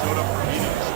showed up for meetings.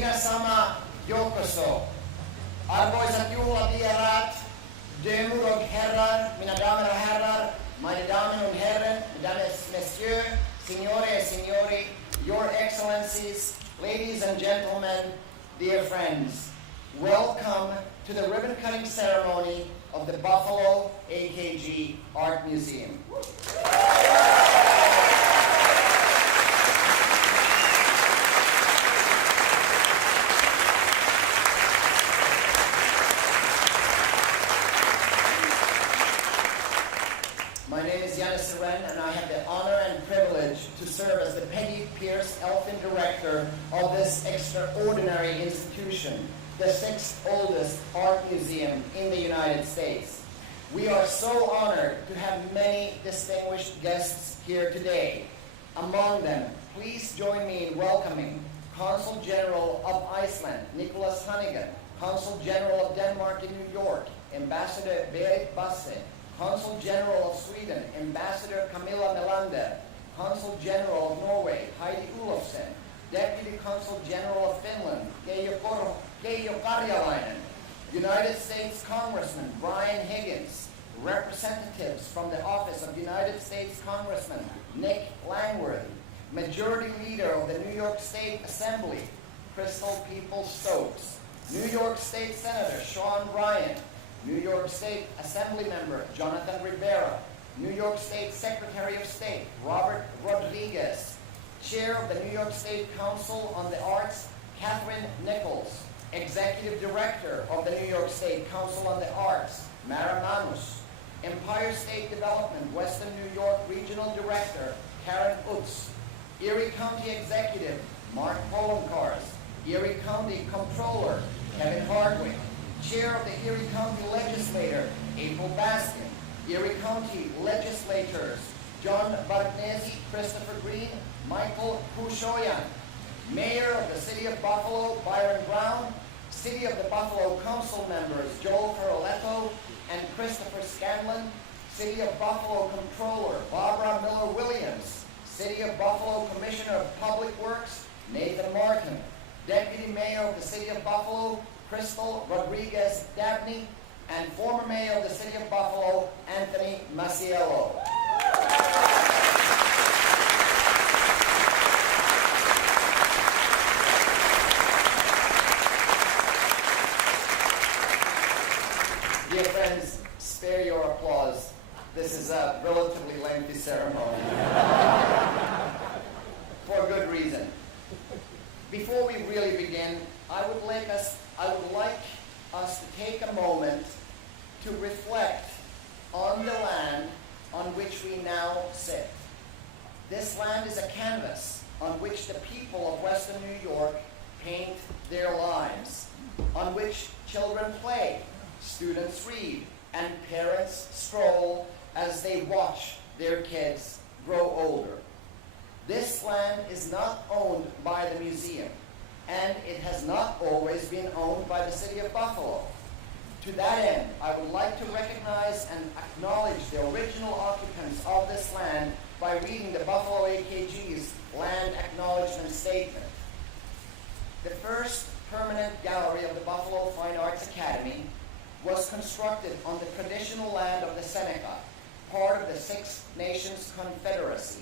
Minasama Yokoso. Arvoisat juhlavieraat, dömur och herrar, mina damer och herrar, meine Damen und Herren, mesdames, messieurs, signore, signori, your excellencies, ladies and gentlemen, dear friends, welcome to the ribbon cutting ceremony of the Buffalo AKG Art Museum. My name is Yanis Seren, and I have the honor and privilege to serve as the Peggy Pierce Elfin Director of this extraordinary institution, the 6th oldest art museum in the United States. We are so honored to have many distinguished guests here today. Among them, please join me in welcoming Consul General of Iceland, Nicholas Hannigan, Consul General of Denmark in New York, Ambassador Berit Basse, Consul General of Sweden, Ambassador Camilla Melander, Consul General of Norway, Heidi Olofsen, Deputy Consul General of Finland, Keijo Karjalainen, United States Congressman Brian Higgins, representatives from the Office of United States Congressman Nick Langworthy, Majority Leader of the New York State Assembly, Crystal Peoples-Stokes, New York State Senator Sean Ryan, New York State Assembly Member Jonathan Rivera, New York State Secretary of State Robert Rodriguez, Chair of the New York State Council on the Arts Catherine Nichols, Executive Director of the New York State Council on the Arts Mara Manus, Empire State Development Western New York Regional Director Karen Utz, Erie County Executive Mark Polonkars, Erie County Comptroller Kevin Hardwick, Chair of the Erie County Legislature, April Baskin, Erie County Legislators, John Bargnesi, Christopher Green, Michael Pushoyan, Mayor of the City of Buffalo, Byron Brown, City of the Buffalo Council members, Joel Caroletto and Christopher Scanlon, City of Buffalo Comptroller, Barbara Miller-Williams, City of Buffalo Commissioner of Public Works, Nathan Martin, Deputy Mayor of the City of Buffalo, Crystal Rodriguez Dabney, and former Mayor of the City of Buffalo, Anthony Masiello. Dear friends, spare your applause. This is a relatively lengthy ceremony. For good reason. Before we really begin, I would like us to take a moment to reflect on the land on which we now sit. This land is a canvas on which the people of Western New York paint their lives, on which children play, students read, and parents stroll as they watch their kids grow older. This land is not owned by the museum, and it has not always been owned by the City of Buffalo. To that end, I would like to recognize and acknowledge the original occupants of this land by reading the Buffalo AKG's Land Acknowledgement Statement. The first permanent gallery of the Buffalo Fine Arts Academy was constructed on the traditional land of the Seneca, part of the Six Nations Confederacy,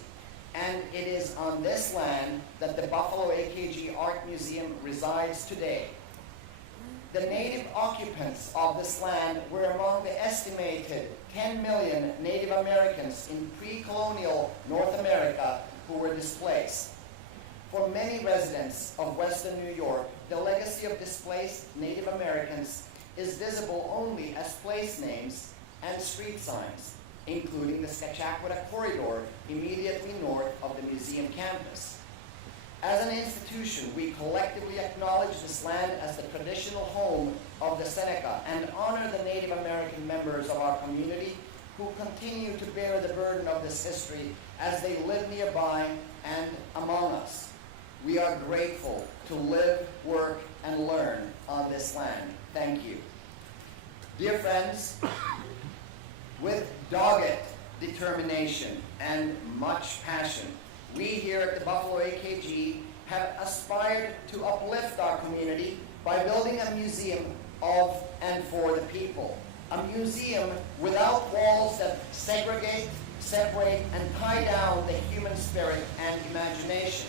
and it is on this land that the Buffalo AKG Art Museum resides today. The native occupants of this land were among the estimated 10 million Native Americans in pre-colonial North America who were displaced. For many residents of Western New York, the legacy of displaced Native Americans is visible only as place names and street signs, including the Scotchaquota Corridor immediately north of the museum campus. As an institution, we collectively acknowledge this land as the traditional home of the Seneca and honor the Native American members of our community who continue to bear the burden of this history as they live nearby and among us. We are grateful to live, work, and learn on this land. Thank you. Dear friends, with dogged determination and much passion, we here at the Buffalo AKG have aspired to uplift our community by building a museum of and for the people. A museum without walls that segregate, separate, and tie down the human spirit and imagination.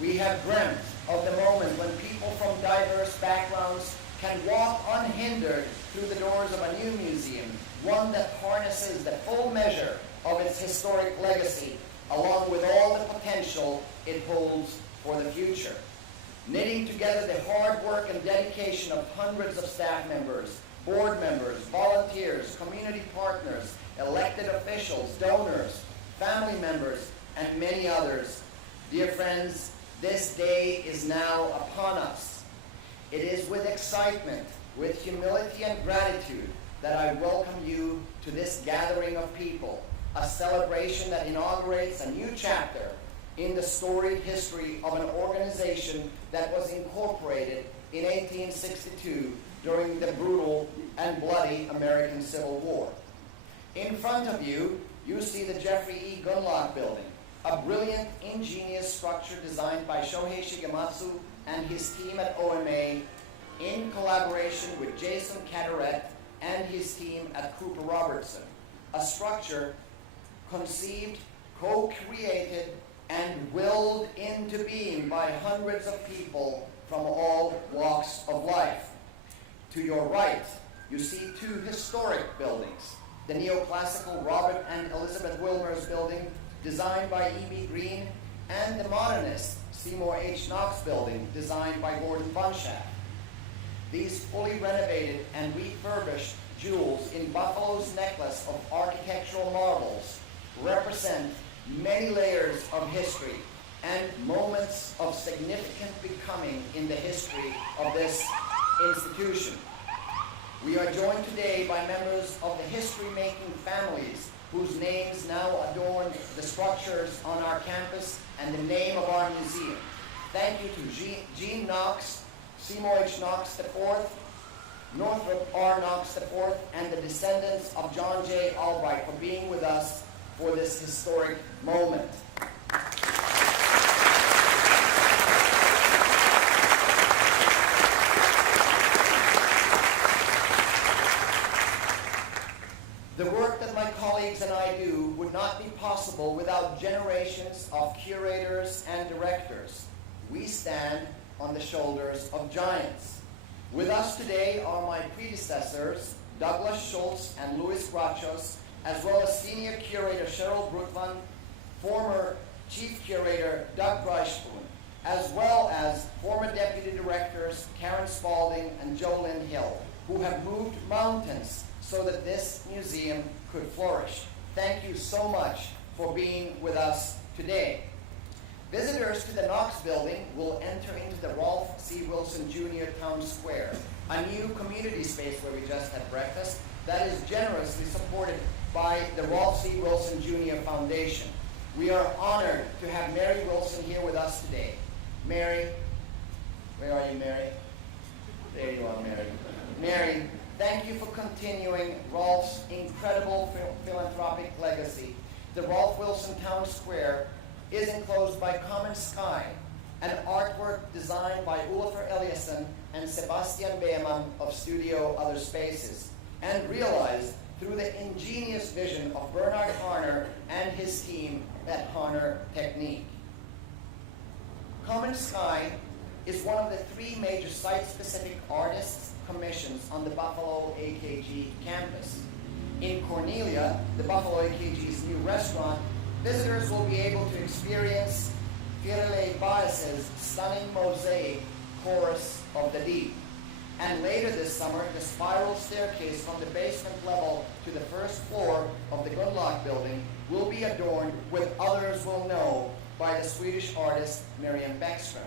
We have dreamt of the moment when people from diverse backgrounds can walk unhindered through the doors of a new museum, one that harnesses the full measure of its historic legacy, along with all the potential it holds for the future. Knitting together the hard work and dedication of hundreds of staff members, board members, volunteers, community partners, elected officials, donors, family members, and many others. Dear friends, this day is now upon us. It is with excitement, with humility and gratitude that I welcome you to this gathering of people, a celebration that inaugurates a new chapter in the storied history of an organization that was incorporated in 1862 during the brutal and bloody American Civil War. In front of you, you see the Jeffrey E. Gundlach Building, a brilliant, ingenious structure designed by Shohei Shigematsu and his team at OMA in collaboration with Jason Caderet and his team at Cooper Robertson. A structure conceived, co-created, and willed into being by hundreds of people from all walks of life. To your right, you see two historic buildings, the neoclassical Robert and Elizabeth Wilmers building, designed by E.B. Green, and the modernist Seymour H. Knox building, designed by Gordon Bunshaft. These fully renovated and refurbished jewels in Buffalo's necklace of architectural marvels represent many layers of history and moments of significant becoming in the history of this institution. We are joined today by members of the history-making families whose names now adorn the structures on our campus and the name of our museum. Thank you to Gene Knox, Seymour H. Knox IV, Northrop R. Knox IV, and the descendants of John J. Albright for being with us for this historic moment. The work that my colleagues and I do would not be possible without generations of curators and directors. We stand on the shoulders of giants. With us today are my predecessors, Douglas Schultz and Louis Grachos, as well as Senior Curator Cheryl Brooklyn, former Chief Curator Doug Reichspoon, as well as former Deputy Directors Karen Spalding and Jolynn Hill, who have moved mountains so that this museum could flourish. Thank you so much for being with us today. Visitors to the Knox Building will enter into the Rolf C. Wilson Jr. Town Square, a new community space where we just had breakfast that is generously supported by the Rolf C. Wilson Jr. Foundation. We are honored to have Mary Wilson here with us today. Mary, where are you, Mary? There you are, Mary. Mary, thank you for continuing Rolf's incredible philanthropic legacy. The Rolf Wilson Town Square is enclosed by Common Sky, an artwork designed by Ulfer Eliasson and Sebastian Beeman of Studio Other Spaces, and realized through the ingenious vision of Bernard Harner and his team at Harner Technique. Common Sky is one of the three major site-specific artists commissions on the Buffalo AKG campus. In Cornelia, the Buffalo AKG's new restaurant, visitors will be able to experience Firele Baez's stunning mosaic Chorus of the Deep. And later this summer, the spiral staircase from the basement level to the first floor of the Gundlach Building will be adorned with Others Will Know by the Swedish artist Miriam Bäckström.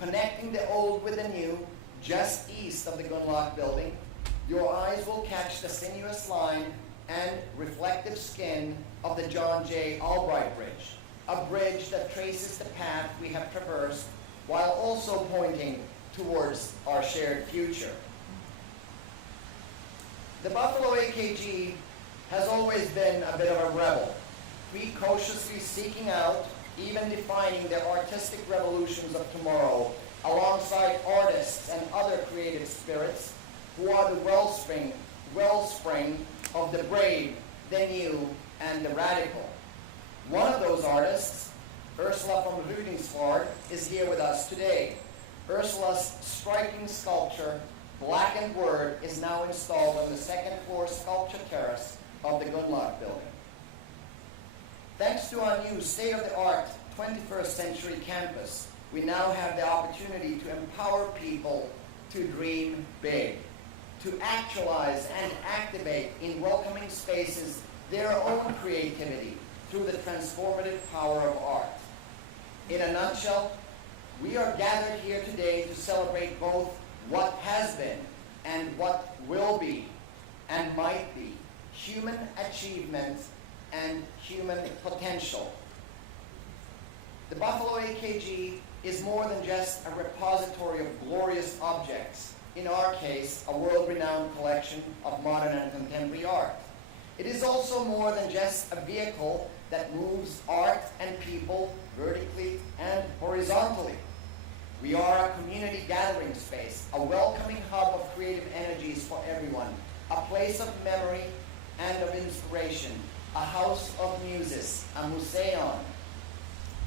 Connecting the old with the new, just east of the Gundlach Building, your eyes will catch the sinuous line and reflective skin of the John J. Albright Bridge, a bridge that traces the path we have traversed while also pointing towards our shared future. The Buffalo AKG has always been a bit of a rebel, precociously seeking out even defining the artistic revolutions of tomorrow, alongside artists and other creative spirits who are the wellspring of the brave, the new, and the radical. One of those artists, Ursula from Rüdingsvard, is here with us today. Ursula's striking sculpture, Blackened Word, is now installed on the second floor sculpture terrace of the Gunnlaug building. Thanks to our new state-of-the-art 21st century campus, we now have the opportunity to empower people to dream big, to actualize and activate in welcoming spaces their own creativity through the transformative power of art. In a nutshell, we are gathered here today to celebrate both what has been and what will be and might be human achievement and human potential. The Buffalo AKG is more than just a repository of glorious objects, in our case, a world-renowned collection of modern and contemporary art. It is also more than just a vehicle that moves art and people vertically and horizontally. We are a community gathering space, a welcoming hub of creative energies for everyone, a place of memory and of inspiration, a house of muses, a museum.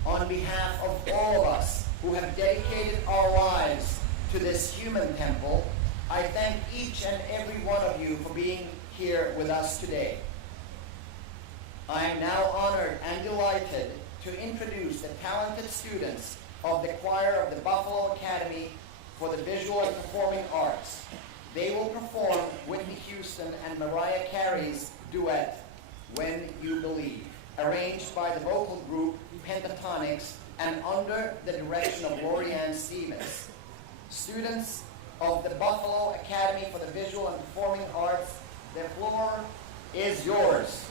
On behalf of all of us who have dedicated our lives to this human temple, I thank each and every one of you for being here with us today. I am now honored and delighted to introduce the talented students of the choir of the Buffalo Academy for the Visual and Performing Arts. They will perform Whitney Houston and Mariah Carey's duet, When You Believe, arranged by the vocal group Pentatonics and under the direction of Lori-Ann Stevens. Students of the Buffalo Academy for the Visual and Performing Arts, the floor is yours.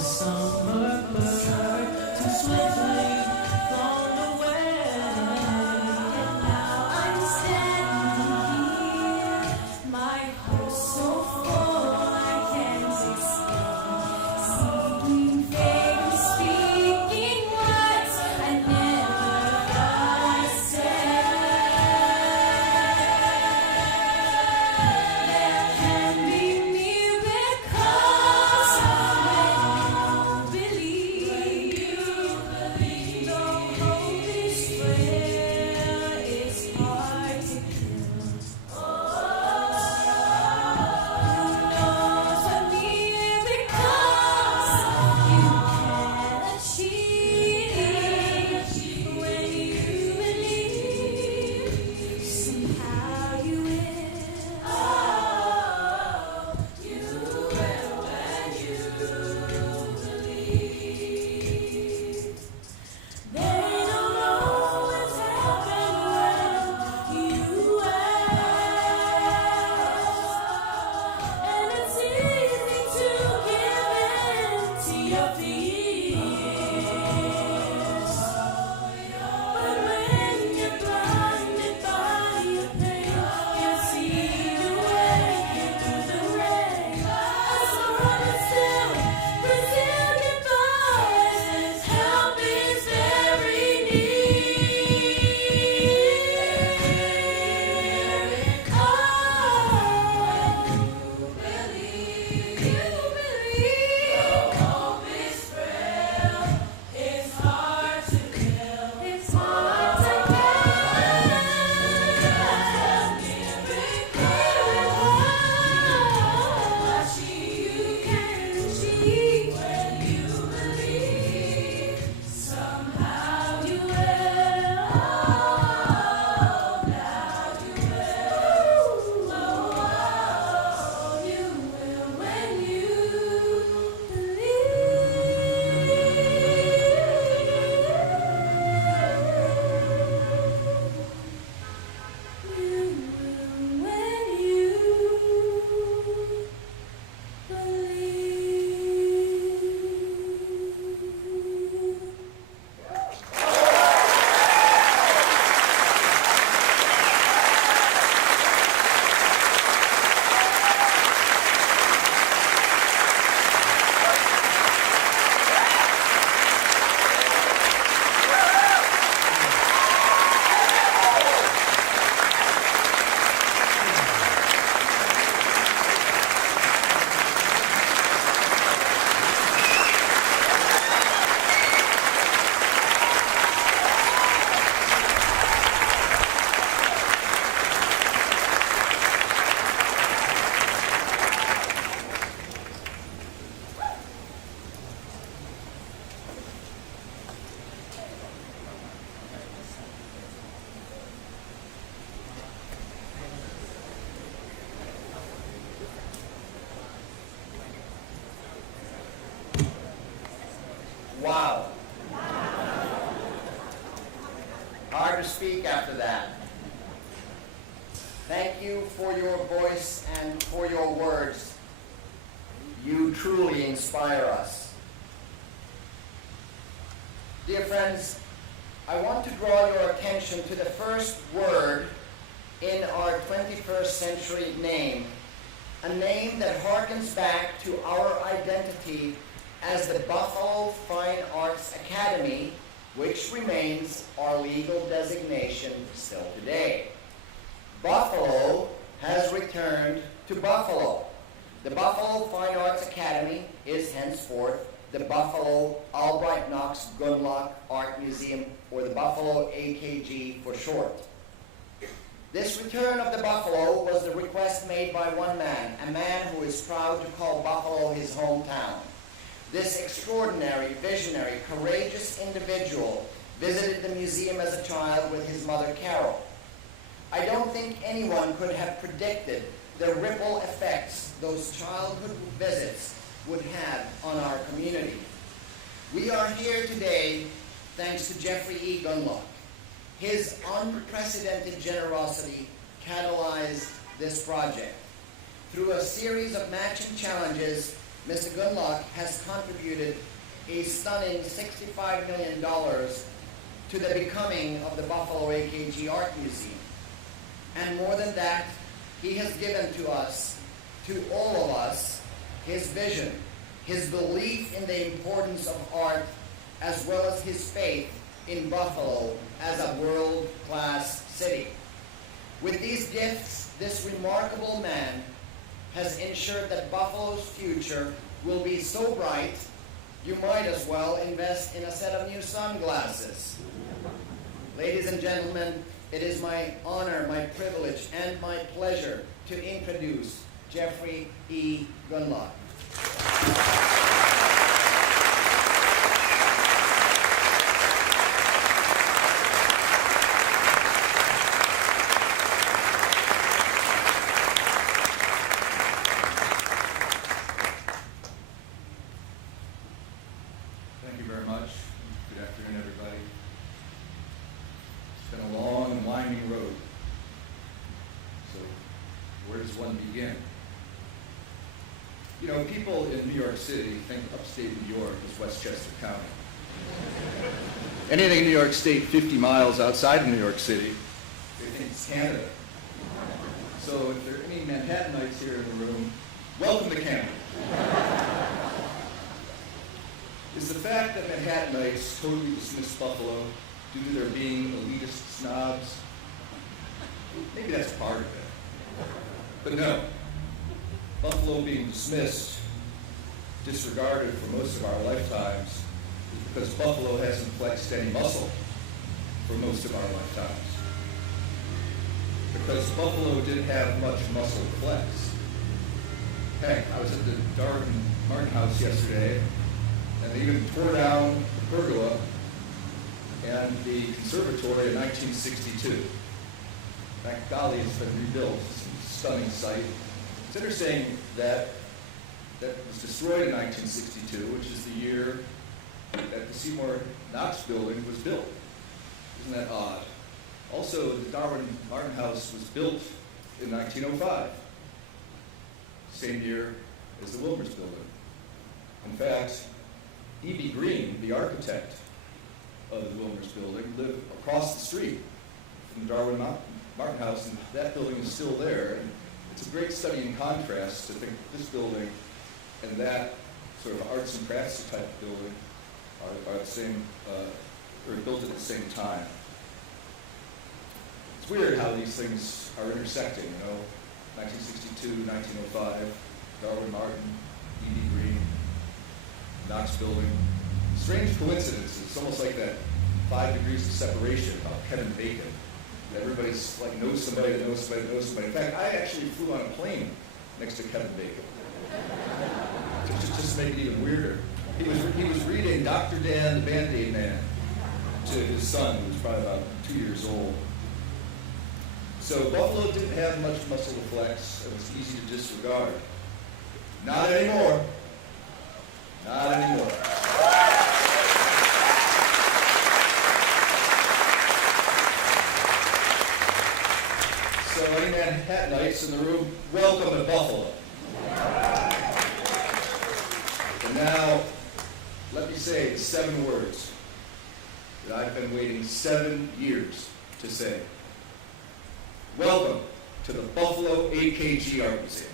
Summer bird to swim. Wow. Hard to speak after that. Thank you for your voice and for your words. You truly inspire us. Dear friends, I want to draw your attention to the first word in our 21st century name, a name that harkens back to our identity as the Buffalo Fine Arts Academy, which remains our legal designation still today. Buffalo has returned to Buffalo. The Buffalo Fine Arts Academy is henceforth the Buffalo Albright Knox Gunlock Art Museum, or the Buffalo AKG for short. This return of the Buffalo was the request made by one man, a man who is proud to call Buffalo his hometown. This extraordinary, visionary, courageous individual visited the museum as a child with his mother Carol. I don't think anyone could have predicted the ripple effects those childhood visits would have on our community. We are here today thanks to Jeffrey E. Gunlock. His unprecedented generosity catalyzed this project. Through a series of matching challenges, Mr. Gunlock has contributed a stunning $65 million to the becoming of the Buffalo AKG Art Museum. And more than that, he has given to us, to all of us, his vision, his belief in the importance of art, as well as his faith in Buffalo as a world-class city. With these gifts, this remarkable man has ensured that Buffalo's future will be so bright, you might as well invest in a set of new sunglasses. Ladies and gentlemen, it is my honor, my privilege, and my pleasure to introduce Jeffrey E. Gunlock. Thank you very much. Good afternoon, everybody. It's been a long and winding road. So, where does one begin? You know, people in New York City think upstate New York is Westchester County. Anything in New York State 50 miles outside of New York City, they think it's Canada. So if there are any Manhattanites here in the room, welcome to Canada. Is the fact that Manhattanites totally dismiss Buffalo due to their being elitist snobs? Maybe that's part of it. But no. Buffalo being dismissed, disregarded for most of our lifetimes, is because Buffalo hasn't flexed any muscle for most of our lifetimes. Because Buffalo didn't have much muscle to flex. Heck, I was at the Darwin Martin House yesterday, and they even tore down the pergola and the conservatory in 1962. That golly has been rebuilt. It's a stunning sight. It's interesting that was destroyed in 1962, which is the year that the Seymour Knox building was built. Isn't that odd? Also, the Darwin Martin House was built in 1905, same year as the Wilmers building. In fact, E.B. Green, the architect of the Wilmers building, lived across the street from the Darwin Martin House, and that building is still there. And it's a great study in contrast to think this building and that sort of arts and crafts type building are the same, or built at the same time. It's weird how these things are intersecting, you know, 1962, 1905, Darwin Martin, E.B. Green, Knox building. Strange coincidences. It's almost like that 5 degrees of separation about Kevin Bacon. Everybody's like knows somebody that knows somebody that knows somebody. In fact, I actually flew on a plane next to Kevin Bacon. Just to make it even weirder. He was reading Dr. Dan, the Band-Aid Man, to his son, who was probably about 2 years old. So Buffalo didn't have much muscle to flex. It was easy to disregard. Not anymore. Not anymore. So any Manhattanites in the room, welcome to Buffalo. And now, let me say the 7 words that I've been waiting 7 years to say. Welcome to the Buffalo AKG Art Museum.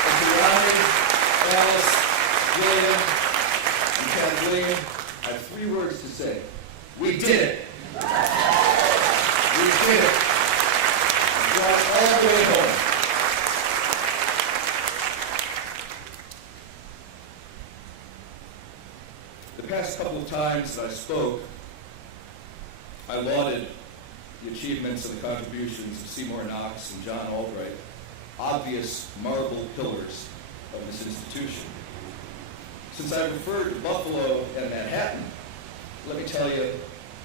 And to Ronnie, Alice, William, and Ken William, I have 3 words to say. We did it. We did it. We brought it all the way home. The past couple of times that I spoke, I lauded the achievements and the contributions of Seymour Knox and John Albright, obvious marble pillars of this institution. Since I referred to Buffalo and Manhattan, let me tell you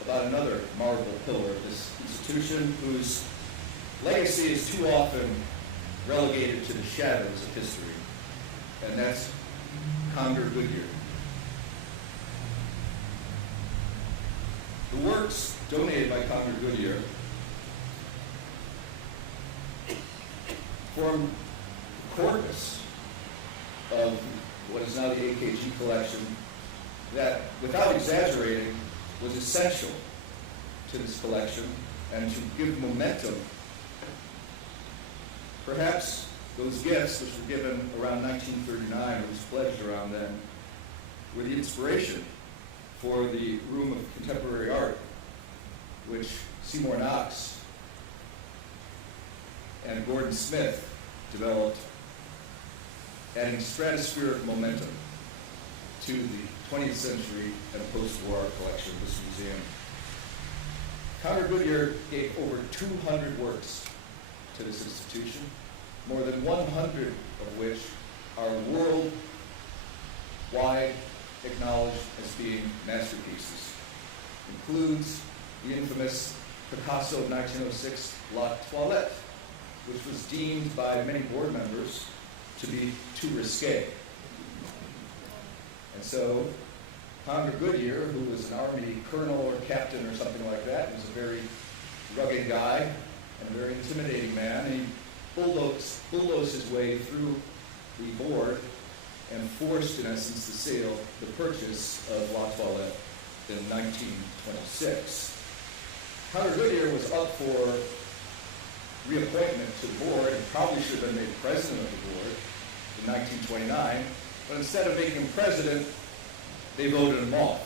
about another marble pillar of this institution whose legacy is too often relegated to the shadows of history, and that's Conger Goodyear. The works donated by Conger Goodyear form the corpus of what is now the AKG collection that, without exaggerating, was essential to this collection and to give momentum. Perhaps those gifts, which were given around 1939, or was pledged around then, were the inspiration for the Room of Contemporary Art, which Seymour Knox and Gordon Smith developed, adding stratospheric momentum to the 20th century and post-war art collection of this museum. Conger Goodyear gave over 200 works to this institution, more than 100 of which are worldwide acknowledged as being masterpieces. Includes the infamous Picasso 1906 La Toilette, which was deemed by many board members to be too risque. And so, Conger Goodyear, who was an Army colonel or captain or something like that, was a very rugged guy and a very intimidating man, and he bulldozed his way through the board and forced, in essence, the purchase of La Toilette in 1926. Conger Goodyear was up for reappointment to the board and probably should have been made president of the board in 1929, but instead of making him president, they voted him off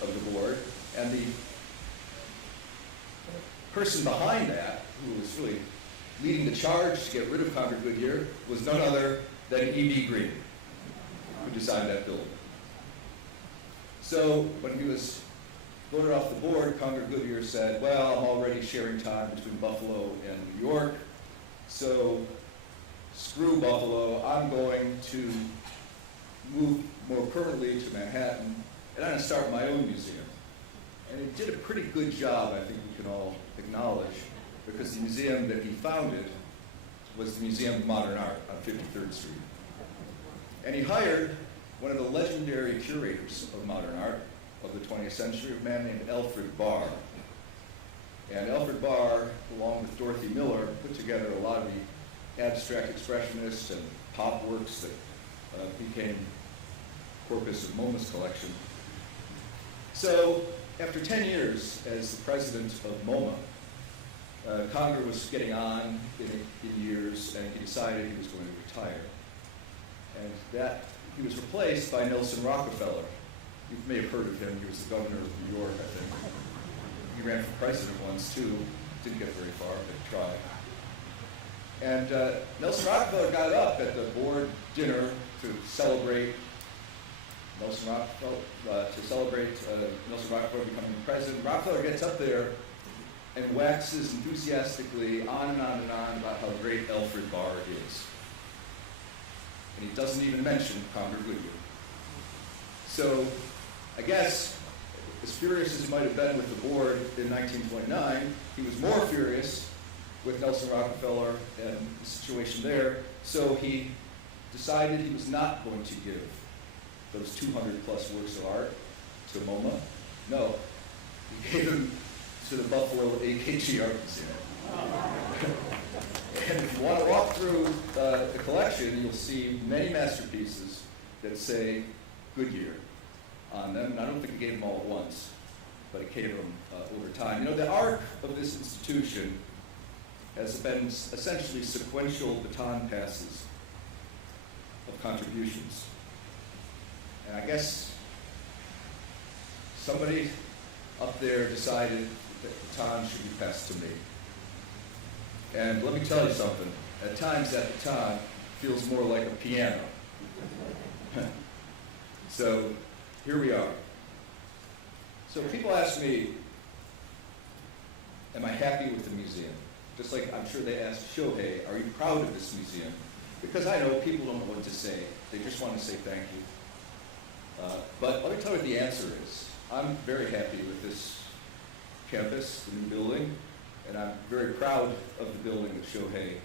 of the board, and the person behind that, who was really leading the charge to get rid of Concord Goodyear was none other than E.B. Green, who designed that building. So when he was voted off the board, Concord Goodyear said, well, I'm already sharing time between Buffalo and New York, so screw Buffalo, I'm going to move more permanently to Manhattan, and I'm going to start my own museum. And he did a pretty good job, I think we can all acknowledge, because the museum that he founded was the Museum of Modern Art on 53rd Street. And he hired one of the legendary curators of modern art of the 20th century, a man named Alfred Barr. And Alfred Barr, along with Dorothy Miller, put together a lot of the abstract expressionists and pop works that became corpus of MoMA's collection. So after 10 years as the president of MoMA, Conger was getting on in years, and he decided he was going to retire. And that he was replaced by Nelson Rockefeller. You may have heard of him. He was the governor of New York, I think. He ran for president once, too. Didn't get very far, but tried. And Nelson Rockefeller got up at the board dinner to celebrate Nelson Rockefeller becoming president. Rockefeller gets up there and waxes enthusiastically on and on and on about how great Alfred Barr is. And he doesn't even mention Concord Goodyear. So I guess, as furious as he might have been with the board in 1929, he was more furious with Nelson Rockefeller and the situation there, so he decided he was not going to give those 200 plus works of art to MoMA. No, he gave them to the Buffalo AKG Art Museum. And if you want to walk through the collection, you'll see many masterpieces that say Goodyear on them. And I don't think he gave them all at once, but he gave them over time. You know, the arc of this institution has been essentially sequential baton passes of contributions. And I guess somebody up there decided that the baton should be passed to me. And let me tell you something, at times that baton feels more like a piano. So here we are. So people ask me, am I happy with the museum? Just like I'm sure they asked Shohei, are you proud of this museum? Because I know people don't know what to say. They just want to say thank you. But let me tell you what the answer is. I'm very happy with this campus, the new building, and I'm very proud of the building that Shohei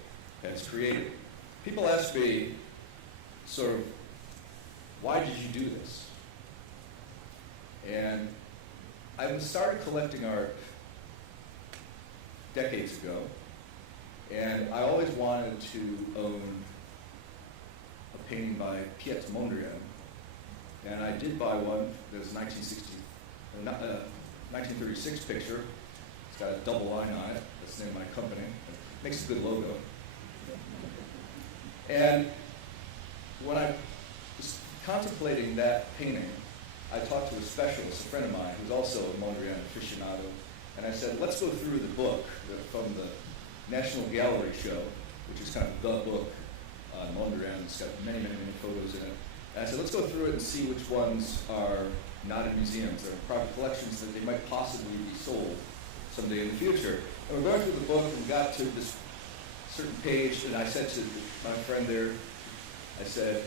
has created. People ask me, sort of, why did you do this? And I started collecting art decades ago, and I always wanted to own a painting by Piet Mondrian, and I did buy one. There's a 1936 picture. It's got a double line on it. That's the name of my company. It makes a good logo. And when I was contemplating that painting, I talked to a specialist, a friend of mine, who's also a Mondrian aficionado, and I said, let's go through the book from the National Gallery show, which is kind of the book on Mondrian. It's got many, many, many photos in it. And I said, let's go through it and see which ones are not in museums. They're in private collections that they might possibly be sold someday in the future. And we're going through the book and got to this certain page, and I said to my friend there, I said,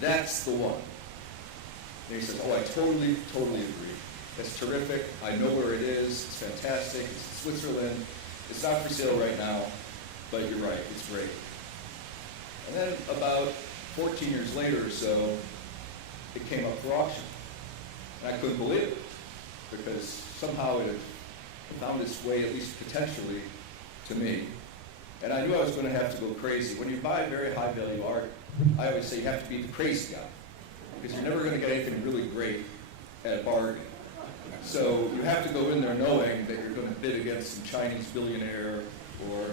that's the one. And he said, oh, I totally, totally agree. That's terrific. I know where it is. It's fantastic. It's in Switzerland. It's not for sale right now, but you're right. It's great. And then about 14 years later or so, it came up for auction. And I couldn't believe it, because somehow it had found its way, at least potentially, to me. And I knew I was going to have to go crazy. When you buy very high-value art, I always say you have to be the crazy guy, because you're never going to get anything really great at a bargain. So you have to go in there knowing that you're going to bid against some Chinese billionaire or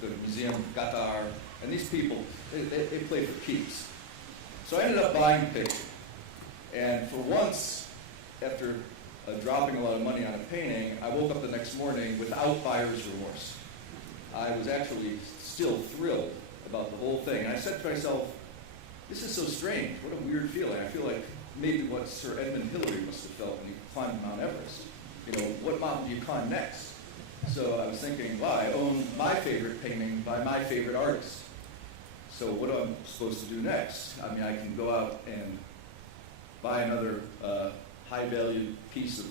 the Museum of Qatar. And these people, they play for keeps. So I ended up buying the picture. And for once, after dropping a lot of money on a painting, I woke up the next morning without buyer's remorse. I was actually still thrilled about the whole thing. And I said to myself, this is so strange. What a weird feeling. I feel like maybe what Sir Edmund Hillary must have felt when he climbed Mount Everest. You know, what mountain do you climb next? So I was thinking, wow, I own my favorite painting by my favorite artist. So what am I supposed to do next? I mean, I can go out and buy another high-value piece of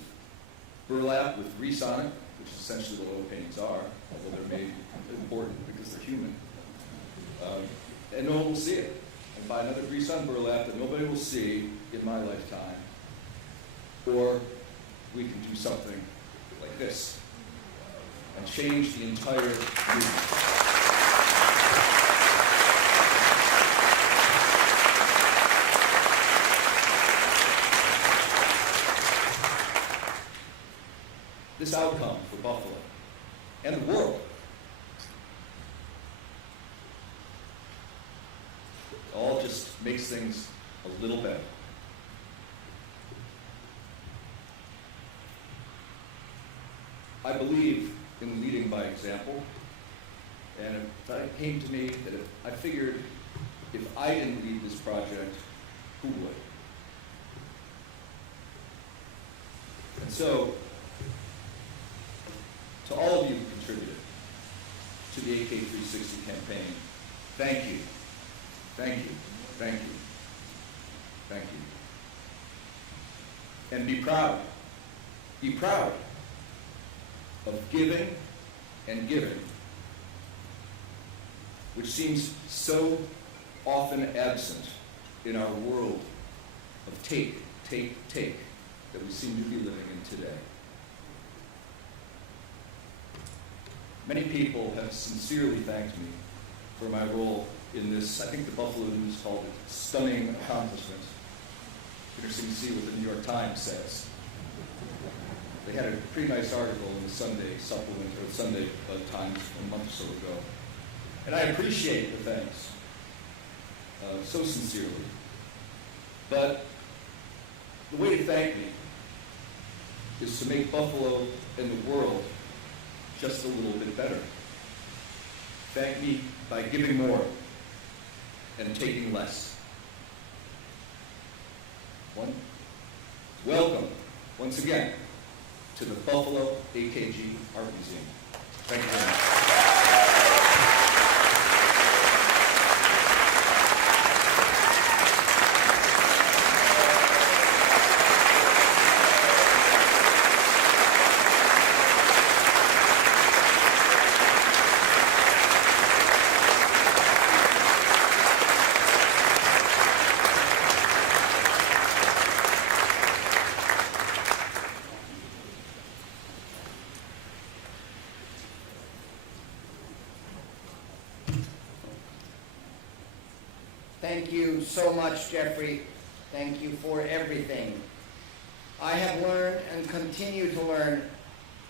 burlap with grease on it, which is essentially what oil paintings are, although they're made important because they're human. And no one will see it. And buy another grease on burlap that nobody will see in my lifetime. Or we can do something like this and change the entire movement. This outcome for Buffalo and the world all just makes things a little better. I believe in leading by example, and it came to me that I figured if I didn't lead this project, who would? And so, to all of you who contributed to the AK360 campaign, thank you, thank you, thank you, thank you. And be proud of giving and giving, which seems so often absent in our world of take, that we seem to be living in today. Many people have sincerely thanked me for my role in this. I think the Buffalo News called it stunning accomplishment. Interesting to see what the New York Times says. They had a pretty nice article in the Sunday supplement, or Sunday Times a month or so ago. And I appreciate the thanks so sincerely. But the way to thank me is to make Buffalo and the world just a little bit better. Thank me by giving more and taking less. Welcome, once again, to the Buffalo AKG Art Museum. Thank you very much. Thank you so much, Jeffrey. Thank you for everything. I have learned and continue to learn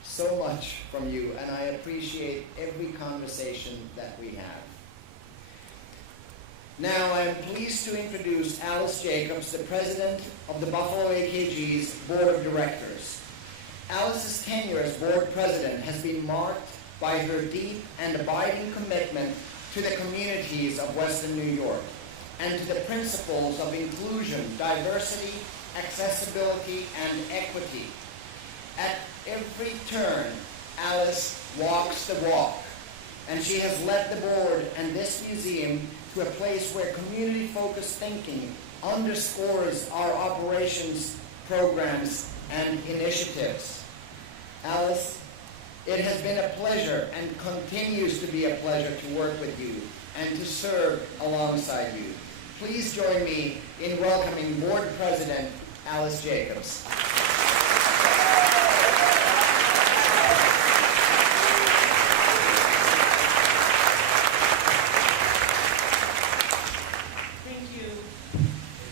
so much from you, and I appreciate every conversation that we have. Now I am pleased to introduce Alice Jacobs, the president of the Buffalo AKG's Board of Directors. Alice's tenure as board president has been marked by her deep and abiding commitment to the communities of Western New York and to the principles of inclusion, diversity, accessibility, and equity. At every turn, Alice walks the walk, and she has led the board and this museum to a place where community-focused thinking underscores our operations, programs, and initiatives. Alice, it has been a pleasure and continues to be a pleasure to work with you and to serve alongside you. Please join me in welcoming Board President Alice Jacobs. Thank you.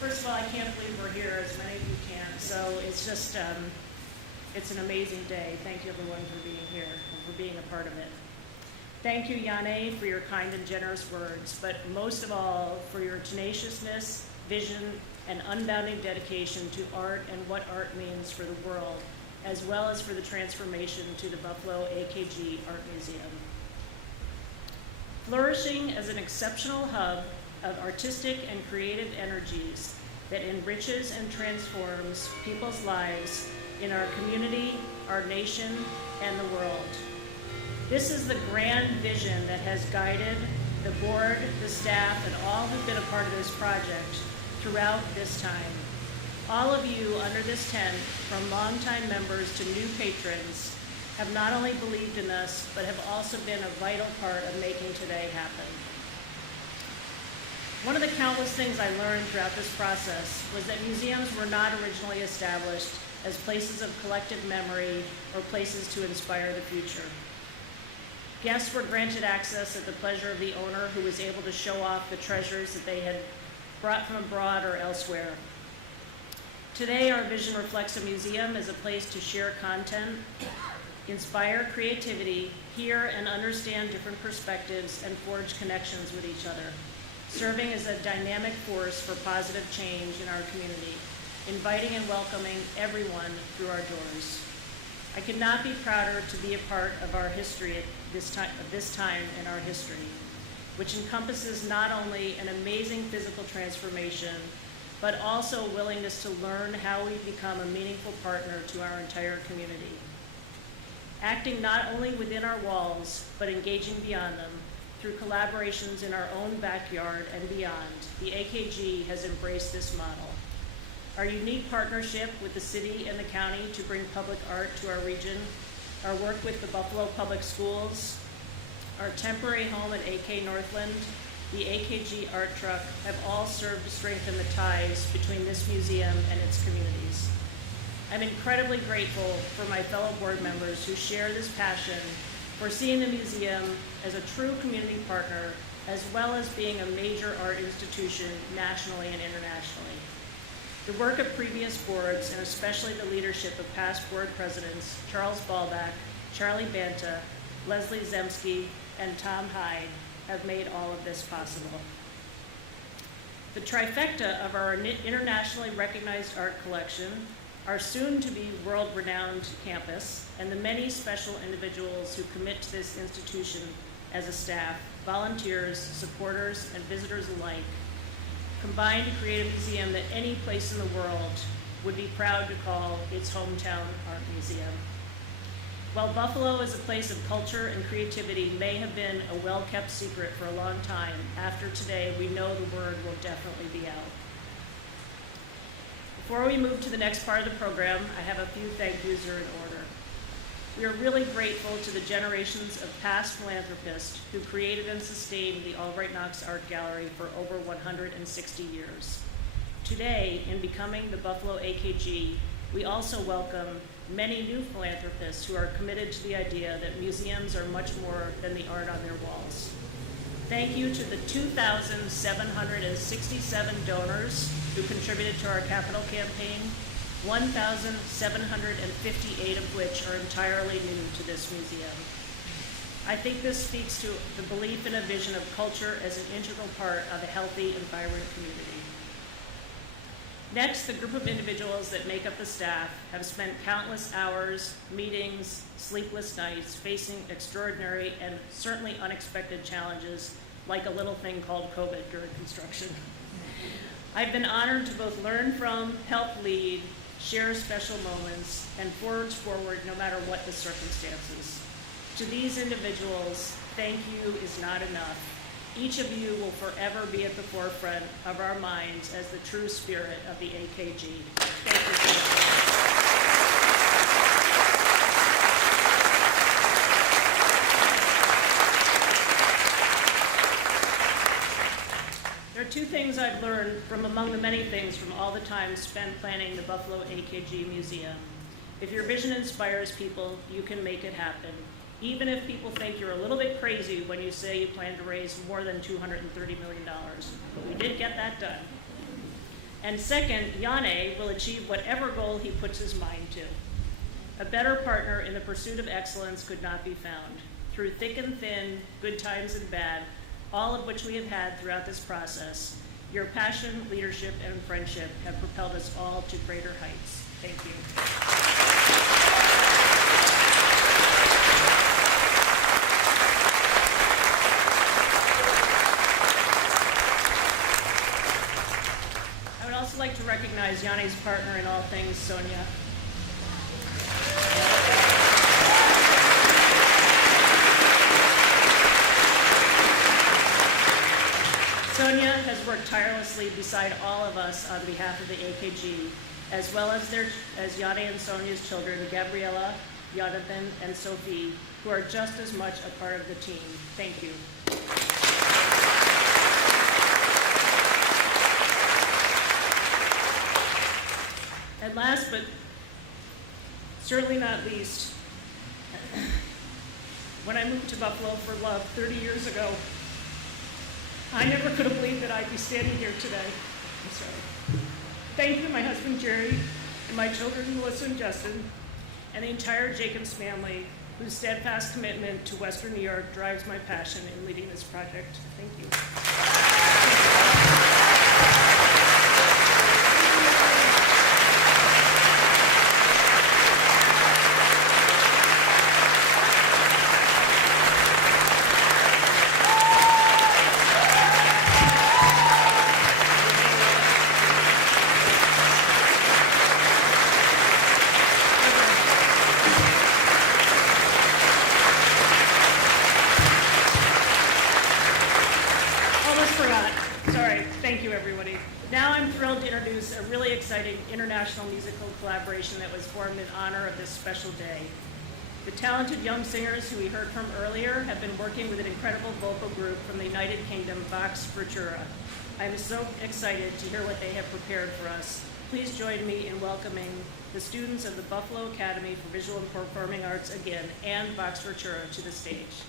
First of all, I can't believe we're here, as many of you can. So it's just, it's an amazing day. Thank you, everyone, for being here and for being a part of it. Thank you, Yane, for your kind and generous words, but most of all, for your tenaciousness, vision, and unbounded dedication to art and what art means for the world, as well as for the transformation to the Buffalo AKG Art Museum. flourishing as an exceptional hub of artistic and creative energies that enriches and transforms people's lives in our community, our nation, and the world. This is the grand vision that has guided the board, the staff, and all who've been a part of this project throughout this time. All of you under this tent, from longtime members to new patrons, have not only believed in us, but have also been a vital part of making today happen. One of the countless things I learned throughout this process was that museums were not originally established as places of collective memory or places to inspire the future. Guests were granted access at the pleasure of the owner, who was able to show off the treasures that they had brought from abroad or elsewhere. Today, our vision reflects a museum as a place to share content, inspire creativity, hear and understand different perspectives, and forge connections with each other, serving as a dynamic force for positive change in our community, inviting and welcoming everyone through our doors. I could not be prouder to be a part of our history at this time in our history, which encompasses not only an amazing physical transformation, but also a willingness to learn how we become a meaningful partner to our entire community. Acting not only within our walls, but engaging beyond them through collaborations in our own backyard and beyond, the AKG has embraced this model. Our unique partnership with the city and the county to bring public art to our region, our work with the Buffalo Public Schools, our temporary home at AK Northland, the AKG Art Truck have all served to strengthen the ties between this museum and its communities. I'm incredibly grateful for my fellow board members who share this passion for seeing the museum as a true community partner, as well as being a major art institution nationally and internationally. The work of previous boards, and especially the leadership of past board presidents, Charles Ballback, Charlie Banta, Leslie Zemsky, and Tom Hyde, have made all of this possible. The trifecta of our internationally recognized art collection, our soon-to-be world-renowned campus, and the many special individuals who commit to this institution as a staff, volunteers, supporters, and visitors alike, combine to create a museum that any place in the world would be proud to call its hometown art museum. While Buffalo is a place of culture and creativity may have been a well-kept secret for a long time, after today, we know the word will definitely be out. Before we move to the next part of the program, I have a few thank yous are in order. We are really grateful to the generations of past philanthropists who created and sustained the Albright Knox Art Gallery for over 160 years. Today, in becoming the Buffalo AKG, we also welcome many new philanthropists who are committed to the idea that museums are much more than the art on their walls. Thank you to the 2,767 donors who contributed to our capital campaign, 1,758 of which are entirely new to this museum. I think this speaks to the belief in a vision of culture as an integral part of a healthy and vibrant community. Next, the group of individuals that make up the staff have spent countless hours, meetings, sleepless nights, facing extraordinary and certainly unexpected challenges, like a little thing called COVID during construction. I've been honored to both learn from, help lead, share special moments, and forge forward no matter what the circumstances. To these individuals, thank you is not enough. Each of you will forever be at the forefront of our minds as the true spirit of the AKG. Thank you. There are two things I've learned from among the many things from all the time spent planning the Buffalo AKG Museum. If your vision inspires people, you can make it happen. Even if people think you're a little bit crazy when you say you plan to raise more than $230 million. But we did get that done. And second, Yane will achieve whatever goal he puts his mind to. A better partner in the pursuit of excellence could not be found. Through thick and thin, good times and bad, all of which we have had throughout this process, your passion, leadership, and friendship have propelled us all to greater heights. Thank you. like to recognize Yanni's partner in all things, Sonia. Sonia has worked tirelessly beside all of us on behalf of the AKG, as well as Yanni and Sonia's children, Gabriella, Jonathan, and Sophie, who are just as much a part of the team. Thank you. And last but certainly not least, when I moved to Buffalo for love 30 years ago, I never could have believed that I'd be standing here today. I'm sorry. Thank you to my husband Jerry and my children Melissa and Justin, and the entire Jacobs family, whose steadfast commitment to Western New York drives my passion in leading this project. Thank you. Thank you, everybody. Now I'm thrilled to introduce a really exciting international musical collaboration that was formed in honor of this special day. The talented young singers who we heard from earlier have been working with an incredible vocal group from the United Kingdom, Vox Futura. I'm so excited to hear what they have prepared for us. Please join me in welcoming the students of the Buffalo Academy for Visual and Performing Arts again, and Vox Futura, to the stage.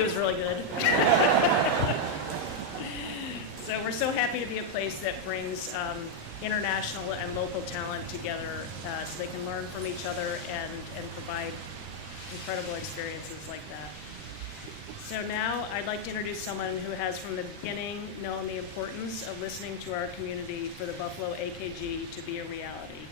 coffee was really good. So we're so happy to be a place that brings international and local talent together so they can learn from each other and provide incredible experiences like that. So now I'd like to introduce someone who has from the beginning known the importance of listening to our community for the Buffalo AKG to be a reality.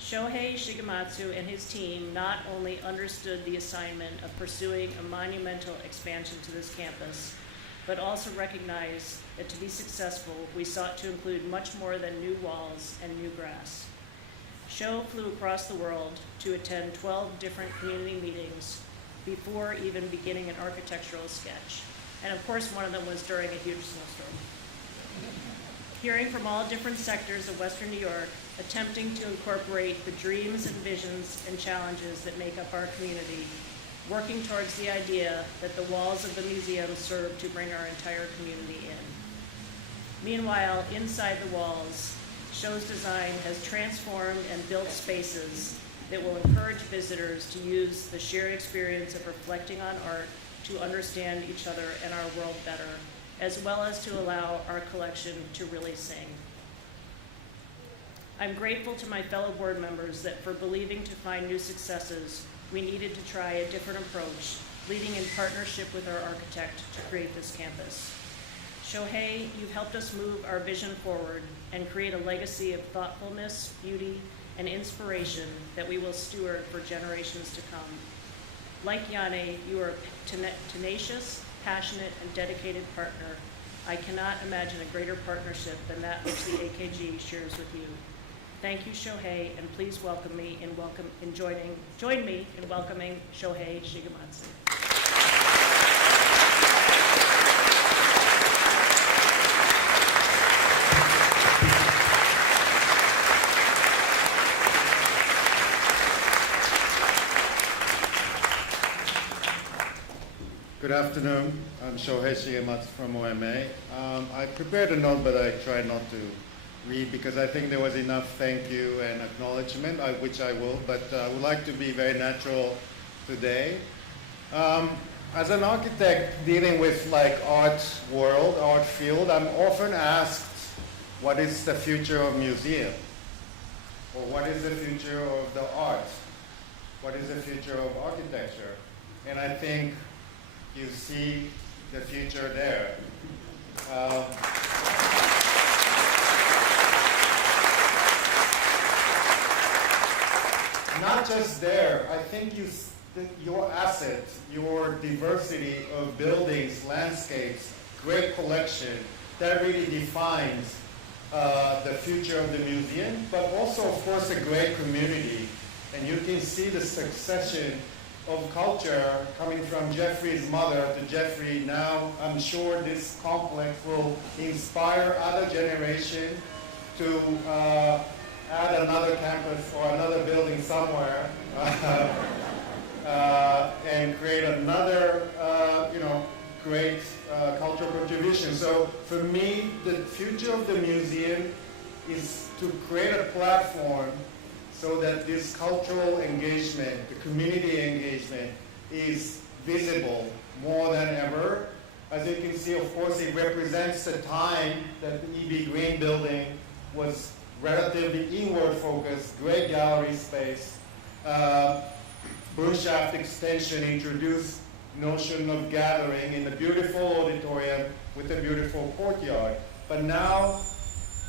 Shohei Shigematsu and his team not only understood the assignment of pursuing a monumental expansion to this campus, but also recognized that to be successful, we sought to include much more than new walls and new grass. Sho flew across the world to attend 12 different community meetings before even beginning an architectural sketch. And of course, one of them was during a huge snowstorm. Hearing from all different sectors of Western New York, attempting to incorporate the dreams and visions and challenges that make up our community, working towards the idea that the walls of the museum serve to bring our entire community in. Meanwhile, inside the walls, Sho's design has transformed and built spaces that will encourage visitors to use the shared experience of reflecting on art to understand each other and our world better, as well as to allow our collection to really sing. I'm grateful to my fellow board members that for believing to find new successes, we needed to try a different approach, leading in partnership with our architect to create this campus. Shohei, you've helped us move our vision forward and create a legacy of thoughtfulness, beauty, and inspiration that we will steward for generations to come. Like Yane, you are a tenacious, passionate, and dedicated partner. I cannot imagine a greater partnership than that which the AKG shares with you. Thank you, Shohei, and please join me in welcoming Shohei Shigematsu. Good afternoon. I'm Shohei Shigematsu from OMA. I prepared a note, but I tried not to read because I think there was enough thank you and acknowledgement, which I will, but I would like to be very natural today. As an architect dealing with like art world, art field, I'm often asked, what is the future of museum? Or what is the future of the art? What is the future of architecture? And I think you see the future there. Not just there, I think your asset, your diversity of buildings, landscapes, great collection, that really defines the future of the museum, but also, of course, a great community. And you can see the succession of culture coming from Jeffrey's mother to Jeffrey now. I'm sure this complex will inspire other generations to add another campus or another building somewhere and create another great cultural contribution. So for me, the future of the museum is to create a platform so that this cultural engagement, the community engagement, is visible more than ever. As you can see, of course, it represents the time that the E.B. Green building was relatively inward focused, great gallery space. Bunshaft extension introduced notion of gathering in a beautiful auditorium with a beautiful courtyard. But now,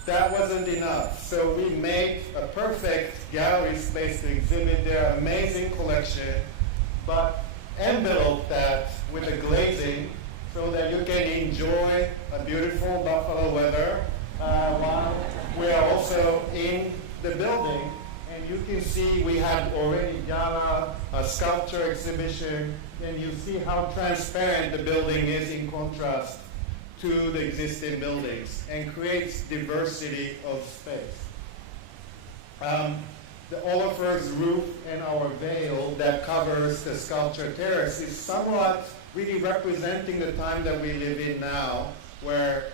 that wasn't enough. So we made a perfect gallery space to exhibit their amazing collection, but enveloped that with a glazing so that you can enjoy a beautiful Buffalo weather while we are also in the building. And you can see we have already done a sculpture exhibition, and you see how transparent the building is in contrast to the existing buildings and creates diversity of space. The Oliver's roof and our veil that covers the sculpture terrace is somewhat really representing the time that we live in now, where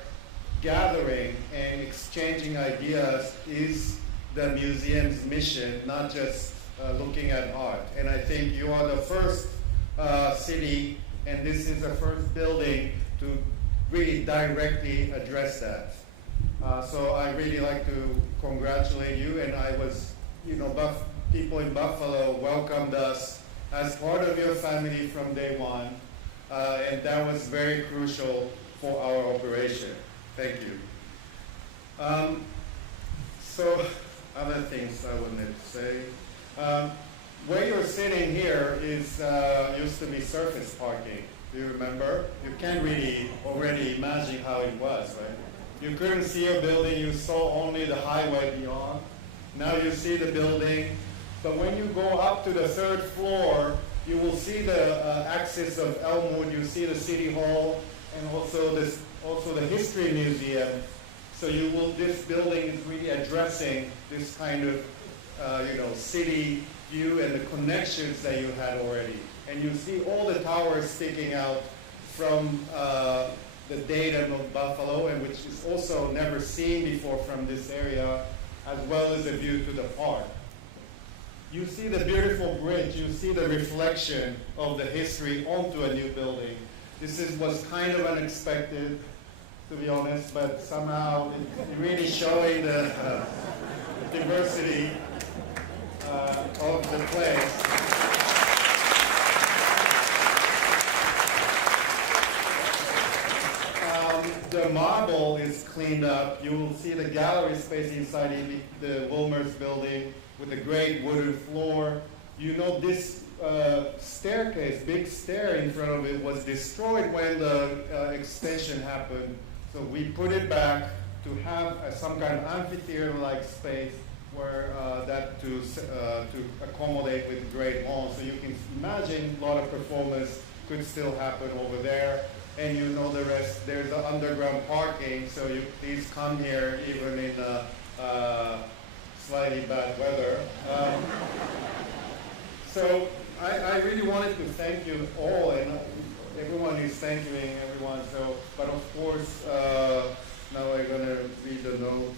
gathering and exchanging ideas is the museum's mission, not just looking at art. And I think you are the first city and this is the first building to really directly address that. So I really like to congratulate you, and I was, people in Buffalo welcomed us as part of your family from day one, and that was very crucial for our operation. Thank you. So other things I wanted to say. Where you're sitting here is used to be surface parking. Do you remember? You can't really already imagine how it was, right? You couldn't see a building, you saw only the highway beyond. Now you see the building, but when you go up to the third floor, you will see the axis of Elmwood, you see the City Hall, and also the History Museum. So this building is really addressing this kind of, city view and the connections that you had already. And you see all the towers sticking out from the datum of Buffalo, and which is also never seen before from this area, as well as a view to the park. You see the beautiful bridge, you see the reflection of the history onto a new building. This was kind of unexpected, to be honest, but somehow it's really showing the diversity of the place. The marble is cleaned up. You will see the gallery space inside the Wilmer's building with a great wooden floor. This staircase, big stair in front of it, was destroyed when the extension happened. So we put it back to have some kind of amphitheater-like space where to accommodate with great hall. So you can imagine a lot of performance could still happen over there. And you know the rest. There's the underground parking, so please come here even in slightly bad weather. So I really wanted to thank you all, and everyone is thanking everyone. So, but of course, now I'm gonna read the note.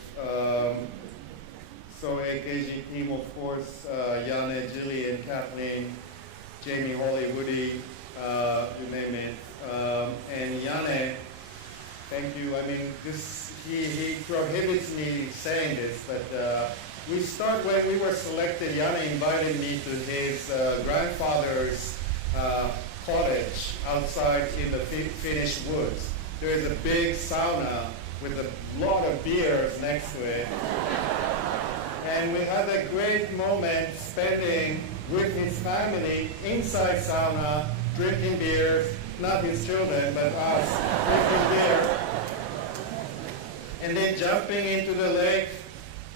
So AKG team, of course, Yane, Jillian, Kathleen, Jamie, Holly, Woody, you name it. And Yane, thank you. I mean, he prohibits me saying this, but we start when we were selected. Yane invited me to his grandfather's cottage outside in the Finnish woods. There is a big sauna with a lot of beers next to it. And we had a great moment spending with his family inside sauna, drinking beers. Not his children, but us, drinking beer, and then jumping into the lake,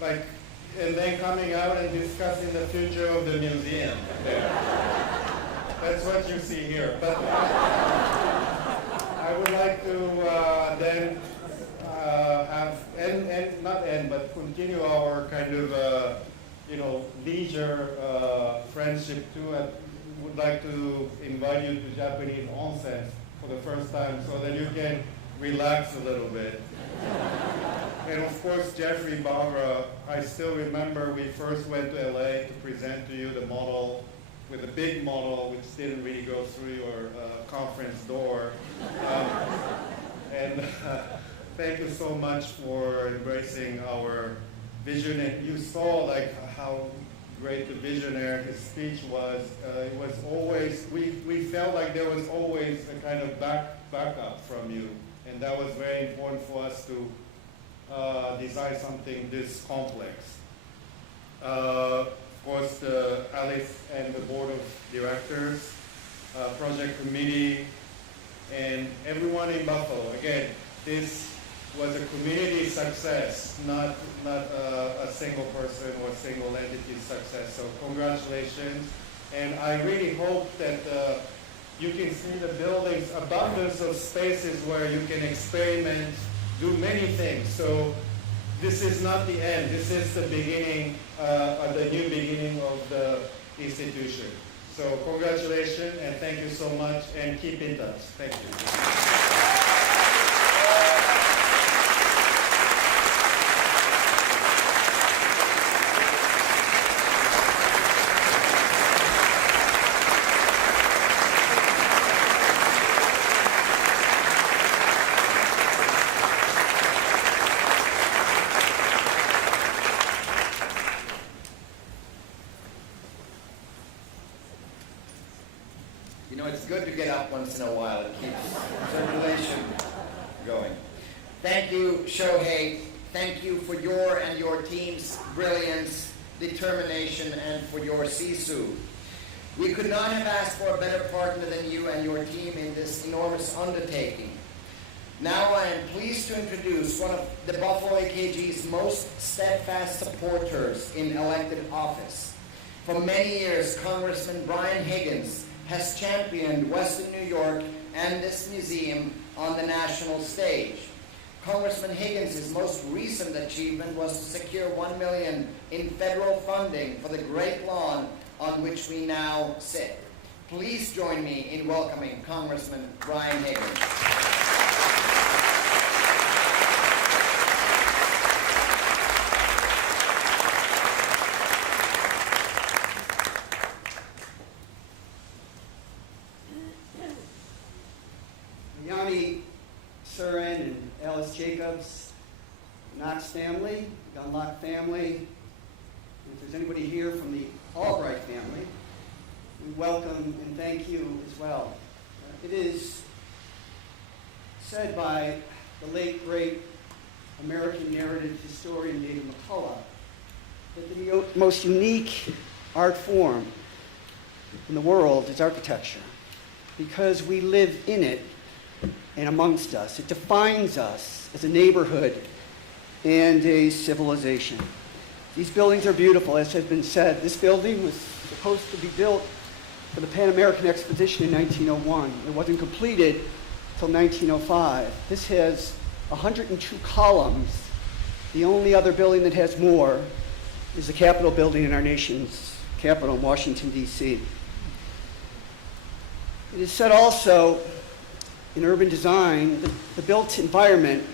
and then coming out and discussing the future of the museum there. That's what you see here. But I would like to then but continue our kind of, leisure friendship too. Would like to invite you to Japanese onsen for the first time so that you can relax a little bit. And of course, Jeffrey, Barbara, I still remember we first went to LA to present to you the model, with a big model which didn't really go through your conference door. And thank you so much for embracing our vision. And you saw how great the visionary his speech was. It was always, we felt like there was always a kind of backup from you, and that was very important for us to design something this complex. Of course, Alice and the board of directors, project committee, and everyone in Buffalo. Again, this was a community success, not a single person or single entity success. So congratulations. And I really hope that you can see the building's abundance of spaces where you can experiment, do many things. So this is not the end. This is the beginning, the new beginning of the institution. So congratulations and thank you so much, and keep in touch. Thank you. once in a while. It keeps circulation going. Thank you, Shohei. Thank you for your and your team's brilliance, determination, and for your Sisu. We could not have asked for a better partner than you and your team in this enormous undertaking. Now I am pleased to introduce one of the Buffalo AKG's most steadfast supporters in elected office. For many years, Congressman Brian Higgins has championed Western New York and this museum on the national stage. Congressman Higgins' most recent achievement was to secure $1 million in federal funding for the great lawn on which we now sit. Please join me in welcoming Congressman Brian Higgins. Yanni Surin and Alice Jacobs, Knox family, Gunlock family. If there's anybody here from the Albright family, we welcome and thank you as well. It is said by the late, great American narrative historian David McCullough that the most unique art form in the world is architecture, because we live in it and amongst us. It defines us as a neighborhood and a civilization. These buildings are beautiful, as has been said. This building was supposed to be built for the Pan American Exposition in 1901. It wasn't completed until 1905. This has 102 columns. The only other building that has more is the Capitol building in our nation's capital, Washington, D.C. It is said also in urban design that the built environment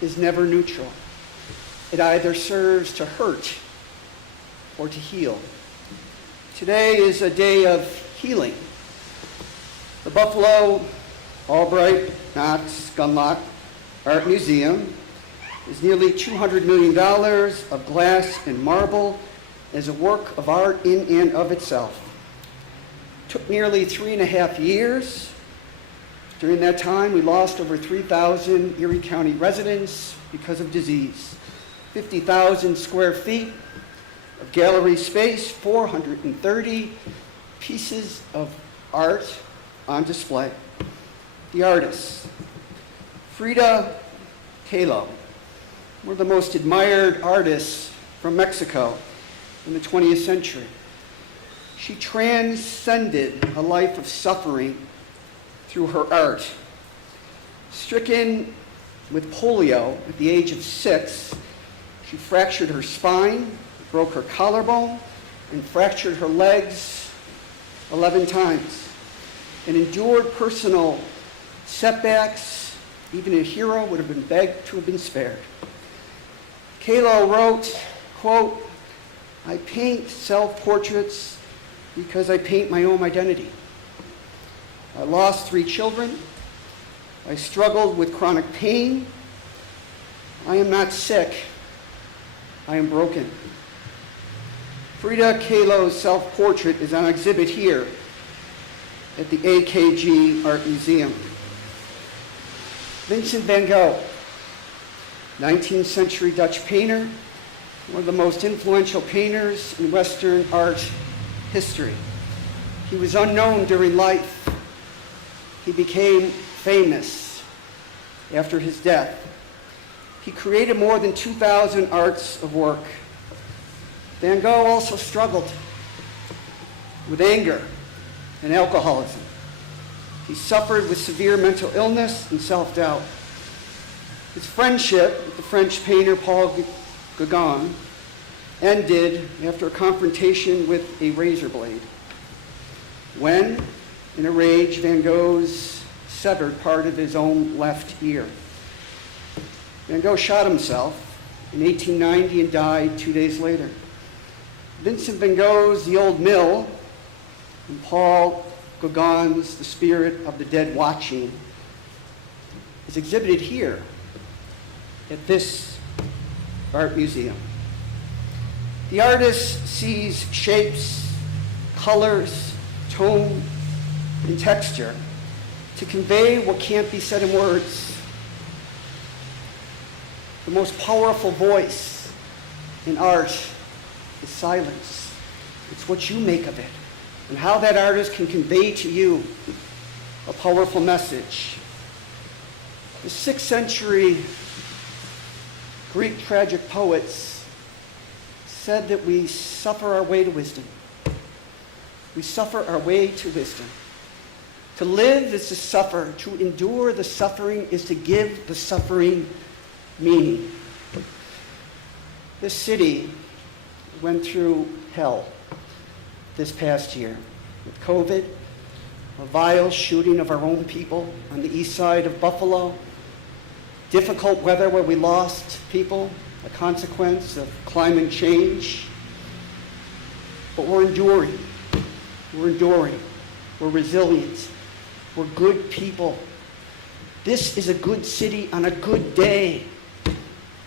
is never neutral. It either serves to hurt or to heal. Today is a day of healing. The Buffalo Albright Knox Gunlock Art Museum is nearly $200 million of glass and marble as a work of art in and of itself. It took nearly 3.5 years. During that time, we lost over 3,000 Erie County residents because of disease. 50,000 square feet of gallery space, 430 pieces of art on display. The artists, Frida Kahlo, one of the most admired artists from Mexico in the 20th century. She transcended a life of suffering through her art. Stricken with polio at the age of 6, she fractured her spine, broke her collarbone, and fractured her legs 11 times, and endured personal setbacks. Even a hero would have been begged to have been spared. Kahlo wrote, quote, "I paint self-portraits because I paint my own identity. I lost 3 children. I struggled with chronic pain. I am not sick. I am broken." Frida Kahlo's self-portrait is on exhibit here at the AKG Art Museum. Vincent van Gogh, 19th century Dutch painter, one of the most influential painters in Western art history. He was unknown during life. He became famous after his death. He created more than 2,000 arts of work. Van Gogh also struggled with anger and alcoholism. He suffered with severe mental illness and self-doubt. His friendship with the French painter Paul Gauguin ended after a confrontation with a razor blade, when, in a rage, Van Gogh's severed part of his own left ear. Van Gogh shot himself in 1890 and died 2 days later. Vincent van Gogh's The Old Mill and Paul Gauguin's The Spirit of the Dead Watching is exhibited here at this art museum. The artist sees shapes, colors, tone, and texture to convey what can't be said in words. The most powerful voice in art is silence. It's what you make of it and how that artist can convey to you a powerful message. The 6th century Greek tragic poets said that we suffer our way to wisdom. We suffer our way to wisdom. To live is to suffer. To endure the suffering is to give the suffering meaning. This city went through hell this past year with COVID, a vile shooting of our own people on the east side of Buffalo, difficult weather where we lost people, a consequence of climate change. But we're enduring. We're enduring. We're resilient. We're good people. This is a good city on a good day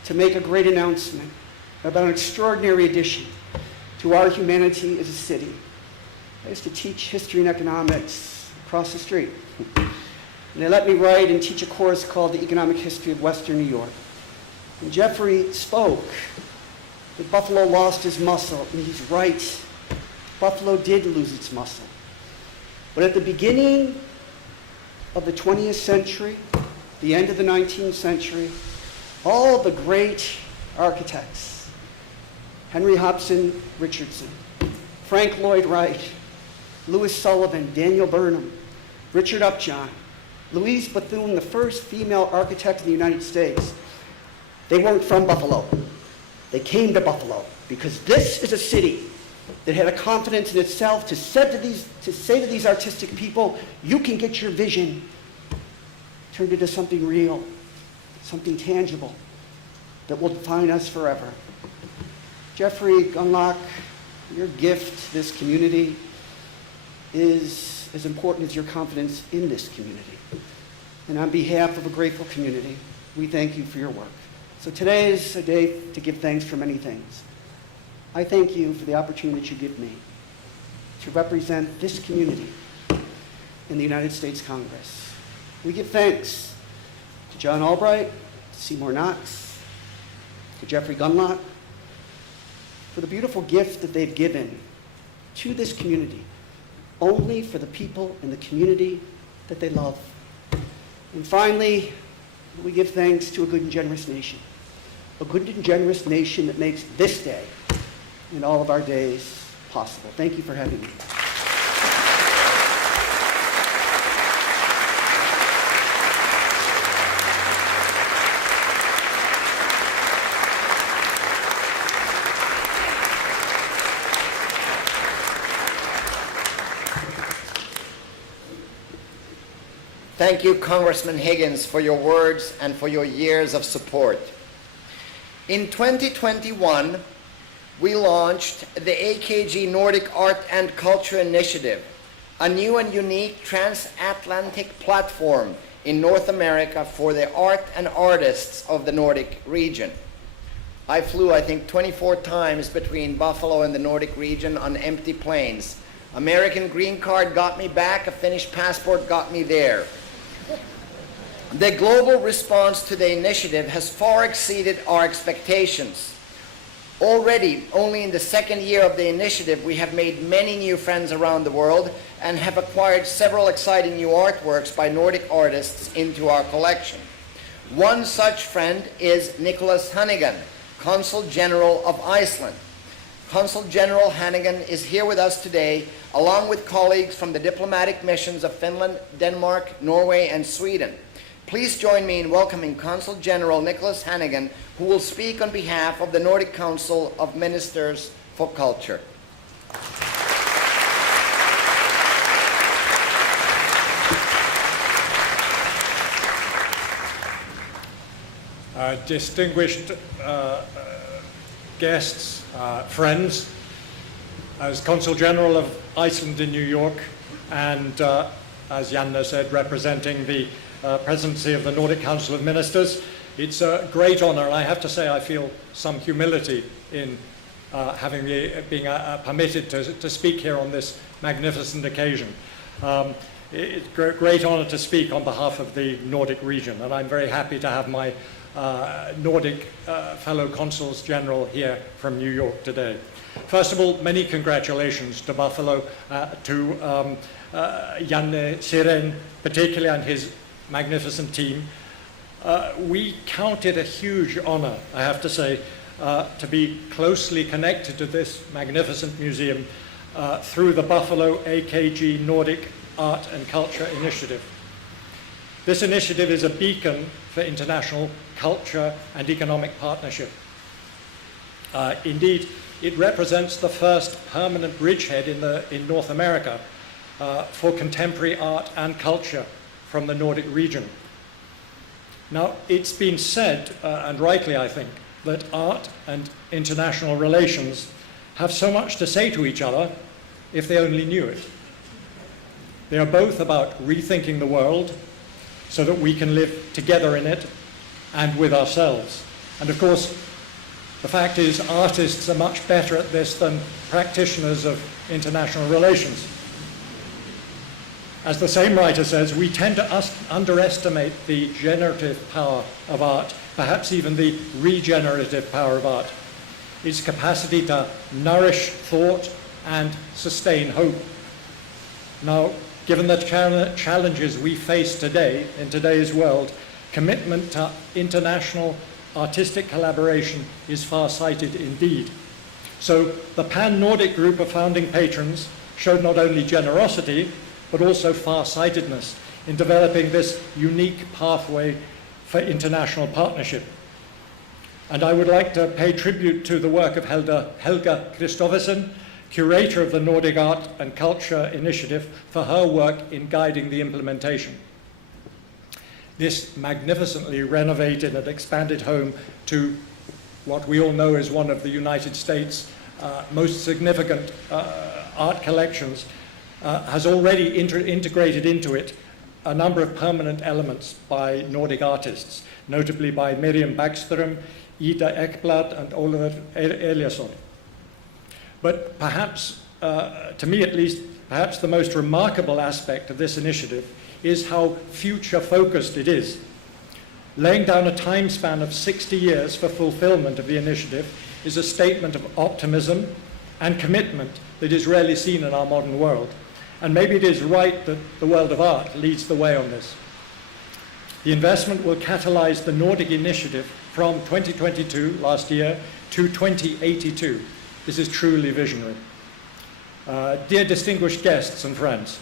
to make a great announcement about an extraordinary addition to our humanity as a city. I used to teach history and economics across the street. And they let me write and teach a course called The Economic History of Western New York. And Jeffrey spoke that Buffalo lost his muscle, and he's right. Buffalo did lose its muscle. But at the beginning of the 20th century, the end of the 19th century, all the great architects, Henry Hobson Richardson, Frank Lloyd Wright, Louis Sullivan, Daniel Burnham, Richard Upjohn, Louise Bethune, the first female architect in the United States, they weren't from Buffalo. They came to Buffalo because this is a city that had a confidence in itself to say to these artistic people, you can get your vision turned into something real, something tangible that will define us forever. Jeffrey Gunlock, your gift to this community is as important as your confidence in this community. And on behalf of a grateful community, we thank you for your work. So today is a day to give thanks for many things. I thank you for the opportunity that you give me to represent this community in the United States Congress. We give thanks to John Albright, to Seymour Knox, to Jeffrey Gunlock, for the beautiful gift that they've given to this community, only for the people in the community that they love. And finally, we give thanks to a good and generous nation, a good and generous nation that makes this day and all of our days possible. Thank you for having me. Thank you, Congressman Higgins, for your words and for your years of support. In 2021, we launched the AKG Nordic Art and Culture Initiative, a new and unique transatlantic platform in North America for the art and artists of the Nordic region. I flew, I think, 24 times between Buffalo and the Nordic region on empty planes. American green card got me back, a Finnish passport got me there. The global response to the initiative has far exceeded our expectations. Already, only in the second year of the initiative, we have made many new friends around the world and have acquired several exciting new artworks by Nordic artists into our collection. One such friend is Nicholas Hannigan, Consul General of Iceland. Consul General Hannigan is here with us today, along with colleagues from the diplomatic missions of Finland, Denmark, Norway, and Sweden. Please join me in welcoming Consul General Nicholas Hannigan, who will speak on behalf of the Nordic Council of Ministers for Culture. Distinguished guests, friends, as Consul General of Iceland in New York, and as Janne said, representing the presidency of the Nordic Council of Ministers, it's a great honor, and I have to say I feel some humility in being permitted to speak here on this magnificent occasion. it's a great honor to speak on behalf of the Nordic region, and I'm very happy to have my Nordic fellow consuls general here from New York today. First of all, many congratulations to Buffalo, to Janne Siren particularly and his magnificent team. We count it a huge honor, I have to say, to be closely connected to this magnificent museum through the Buffalo AKG Nordic Art and Culture Initiative. This initiative is a beacon for international culture and economic partnership. Indeed, it represents the first permanent bridgehead in North America for contemporary art and culture from the Nordic region. Now, it's been said, and rightly I think, that art and international relations have so much to say to each other if they only knew it. They are both about rethinking the world so that we can live together in it and with ourselves. And of course, the fact is artists are much better at this than practitioners of international relations. As the same writer says, we tend to underestimate the generative power of art, perhaps even the regenerative power of art, its capacity to nourish thought and sustain hope. Now, given the challenges we face today in today's world, commitment to international artistic collaboration is far-sighted indeed. So the Pan-Nordic group of founding patrons showed not only generosity, but also far-sightedness in developing this unique pathway for international partnership. And I would like to pay tribute to the work of Helga Kristoffersen, curator of the Nordic Art and Culture Initiative, for her work in guiding the implementation. This magnificently renovated and expanded home to what we all know is one of the United States' most significant art collections has already integrated into it a number of permanent elements by Nordic artists, notably by Miriam Backström, Ida Ekblad, and Oliver Eliasson. But perhaps, to me at least, perhaps the most remarkable aspect of this initiative is how future-focused it is. Laying down a time span of 60 years for fulfillment of the initiative is a statement of optimism and commitment that is rarely seen in our modern world. And maybe it is right that the world of art leads the way on this. The investment will catalyze the Nordic initiative from 2022, last year, to 2082. This is truly visionary. Dear distinguished guests and friends,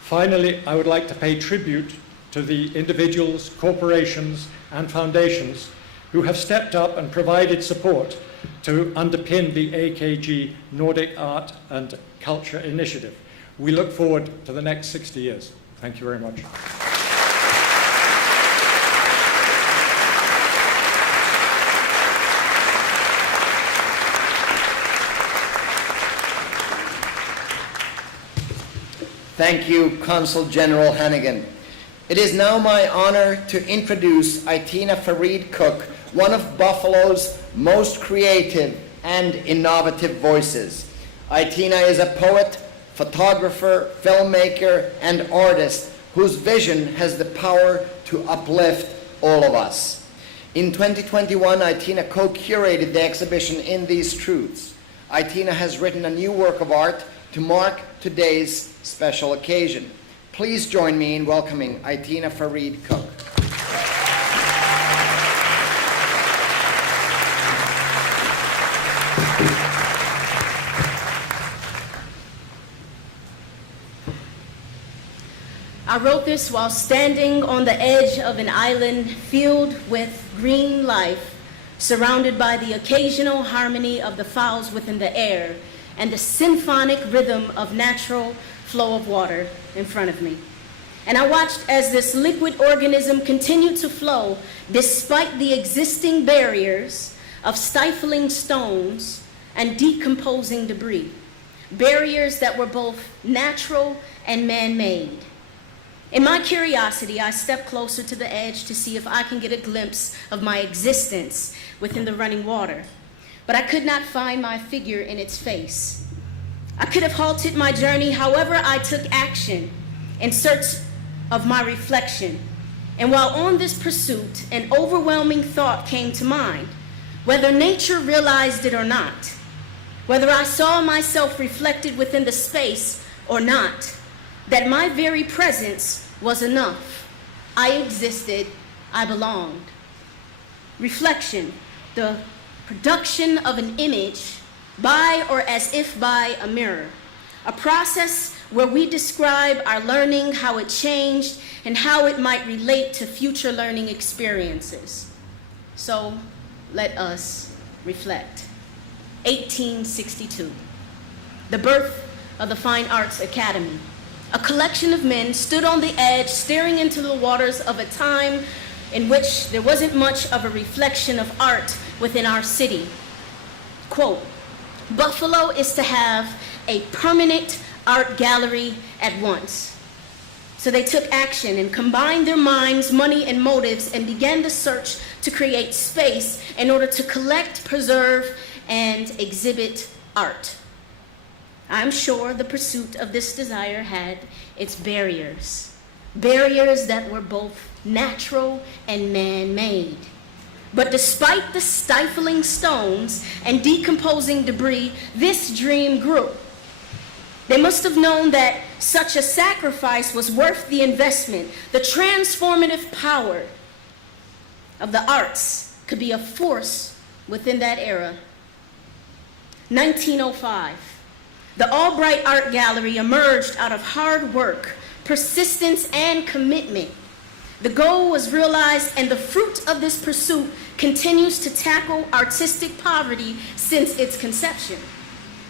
finally, I would like to pay tribute to the individuals, corporations, and foundations who have stepped up and provided support to underpin the AKG Nordic Art and Culture Initiative. We look forward to the next 60 years. Thank you very much. Thank you, Consul General Hannigan. It is now my honor to introduce Aitina Farid Cook, one of Buffalo's most creative and innovative voices. Aitina is a poet, photographer, filmmaker, and artist whose vision has the power to uplift all of us. In 2021, Aitina co-curated the exhibition In These Truths. Aitina has written a new work of art to mark today's special occasion. Please join me in welcoming Aitina Farid Cook. I wrote this while standing on the edge of an island filled with green life, surrounded by the occasional harmony of the fowls within the air and the symphonic rhythm of natural flow of water in front of me. And I watched as this liquid organism continued to flow despite the existing barriers of stifling stones and decomposing debris, barriers that were both natural and man-made. In my curiosity, I stepped closer to the edge to see if I can get a glimpse of my existence within the running water. But I could not find my figure in its face. I could have halted my journey, however I took action in search of my reflection. And while on this pursuit, an overwhelming thought came to mind, whether nature realized it or not, whether I saw myself reflected within the space or not, that my very presence was enough. I existed, I belonged. Reflection, the production of an image by or as if by a mirror, a process where we describe our learning, how it changed, and how it might relate to future learning experiences. So let us reflect. 1862, the birth of the Fine Arts Academy. A collection of men stood on the edge, staring into the waters of a time in which there wasn't much of a reflection of art within our city. Quote, Buffalo is to have a permanent art gallery at once. So they took action and combined their minds, money, and motives and began the search to create space in order to collect, preserve, and exhibit art. I'm sure the pursuit of this desire had its barriers, barriers that were both natural and man-made. But despite the stifling stones and decomposing debris, this dream grew. They must have known that such a sacrifice was worth the investment. The transformative power of the arts could be a force within that era. 1905, the Albright Art Gallery emerged out of hard work, persistence, and commitment. The goal was realized, and the fruit of this pursuit continues to tackle artistic poverty since its conception.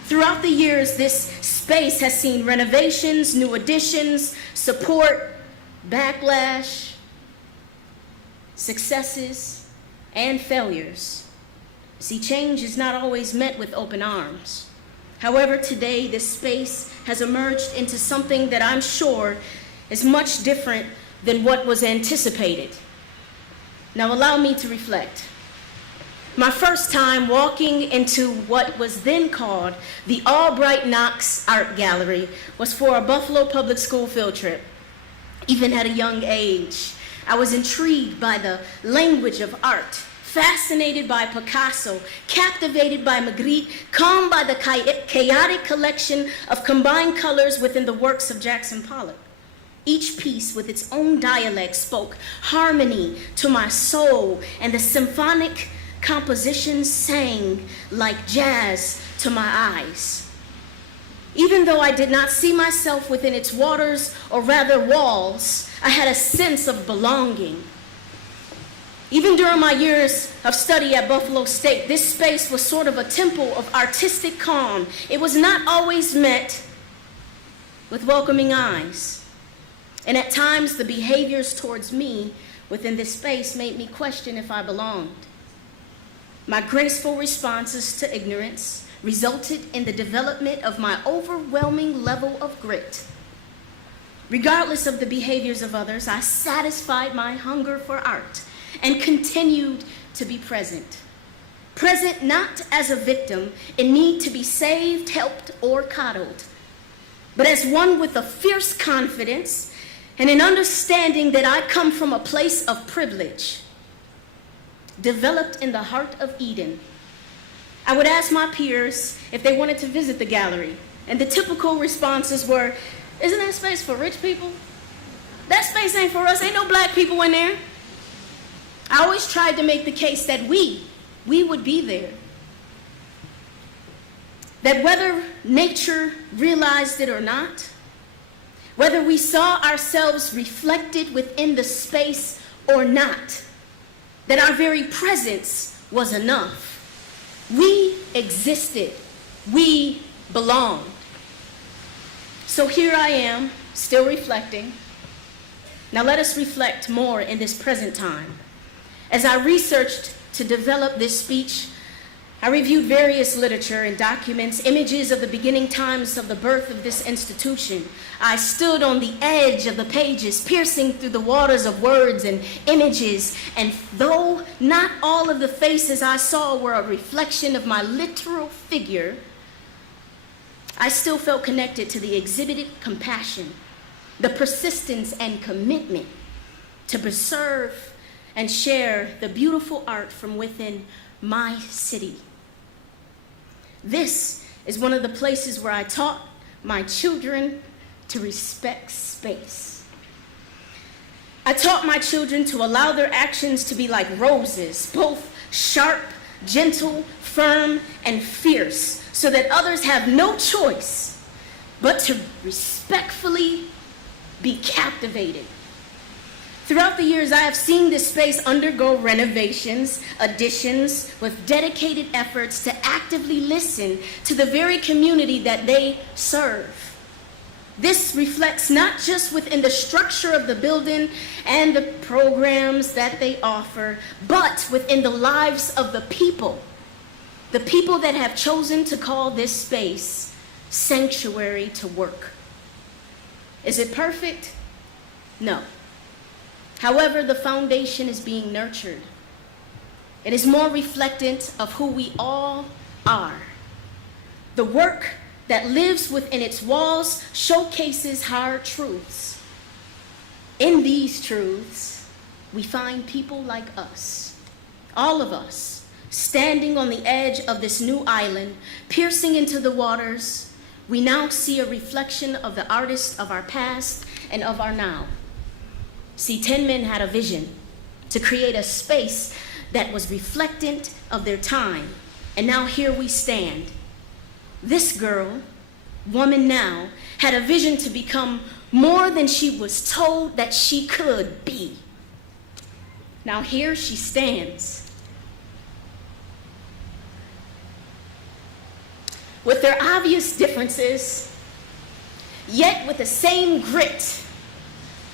Throughout the years, this space has seen renovations, new additions, support, backlash, successes, and failures. See, change is not always met with open arms. However, today, this space has emerged into something that I'm sure is much different than what was anticipated. Now, allow me to reflect. My first time walking into what was then called the Albright Knox Art Gallery was for a Buffalo Public School field trip. Even at a young age, I was intrigued by the language of art, fascinated by Picasso, captivated by Magritte, calmed by the chaotic collection of combined colors within the works of Jackson Pollock. Each piece with its own dialect spoke harmony to my soul, and the symphonic compositions sang like jazz to my eyes. Even though I did not see myself within its waters, or rather walls, I had a sense of belonging. Even during my years of study at Buffalo State, this space was sort of a temple of artistic calm. It was not always met with welcoming eyes. And at times, the behaviors towards me within this space made me question if I belonged. My graceful responses to ignorance resulted in the development of my overwhelming level of grit. Regardless of the behaviors of others, I satisfied my hunger for art and continued to be present. Present not as a victim in need to be saved, helped, or coddled, but as one with a fierce confidence and an understanding that I come from a place of privilege, developed in the heart of Eden. I would ask my peers if they wanted to visit the gallery, and the typical responses were, "Isn't that space for rich people? That space ain't for us, ain't no black people in there." I always tried to make the case that we would be there. That whether nature realized it or not, whether we saw ourselves reflected within the space or not, that our very presence was enough. We existed. We belonged. So here I am, still reflecting. Now let us reflect more in this present time. As I researched to develop this speech, I reviewed various literature and documents, images of the beginning times of the birth of this institution. I stood on the edge of the pages, piercing through the waters of words and images, and though not all of the faces I saw were a reflection of my literal figure, I still felt connected to the exhibited compassion, the persistence and commitment to preserve and share the beautiful art from within my city. This is one of the places where I taught my children to respect space. I taught my children to allow their actions to be like roses, both sharp, gentle, firm, and fierce, so that others have no choice but to respectfully be captivated. Throughout the years, I have seen this space undergo renovations, additions, with dedicated efforts to actively listen to the very community that they serve. This reflects not just within the structure of the building and the programs that they offer, but within the lives of the people that have chosen to call this space sanctuary to work. Is it perfect? No. However, the foundation is being nurtured. It is more reflectant of who we all are. The work that lives within its walls showcases hard truths. In these truths, we find people like us, all of us, standing on the edge of this new island, piercing into the waters. We now see a reflection of the artists of our past and of our now. See, 10 men had a vision to create a space that was reflectant of their time, and now here we stand. This girl, woman now, had a vision to become more than she was told that she could be. Now here she stands. With their obvious differences, yet with the same grit,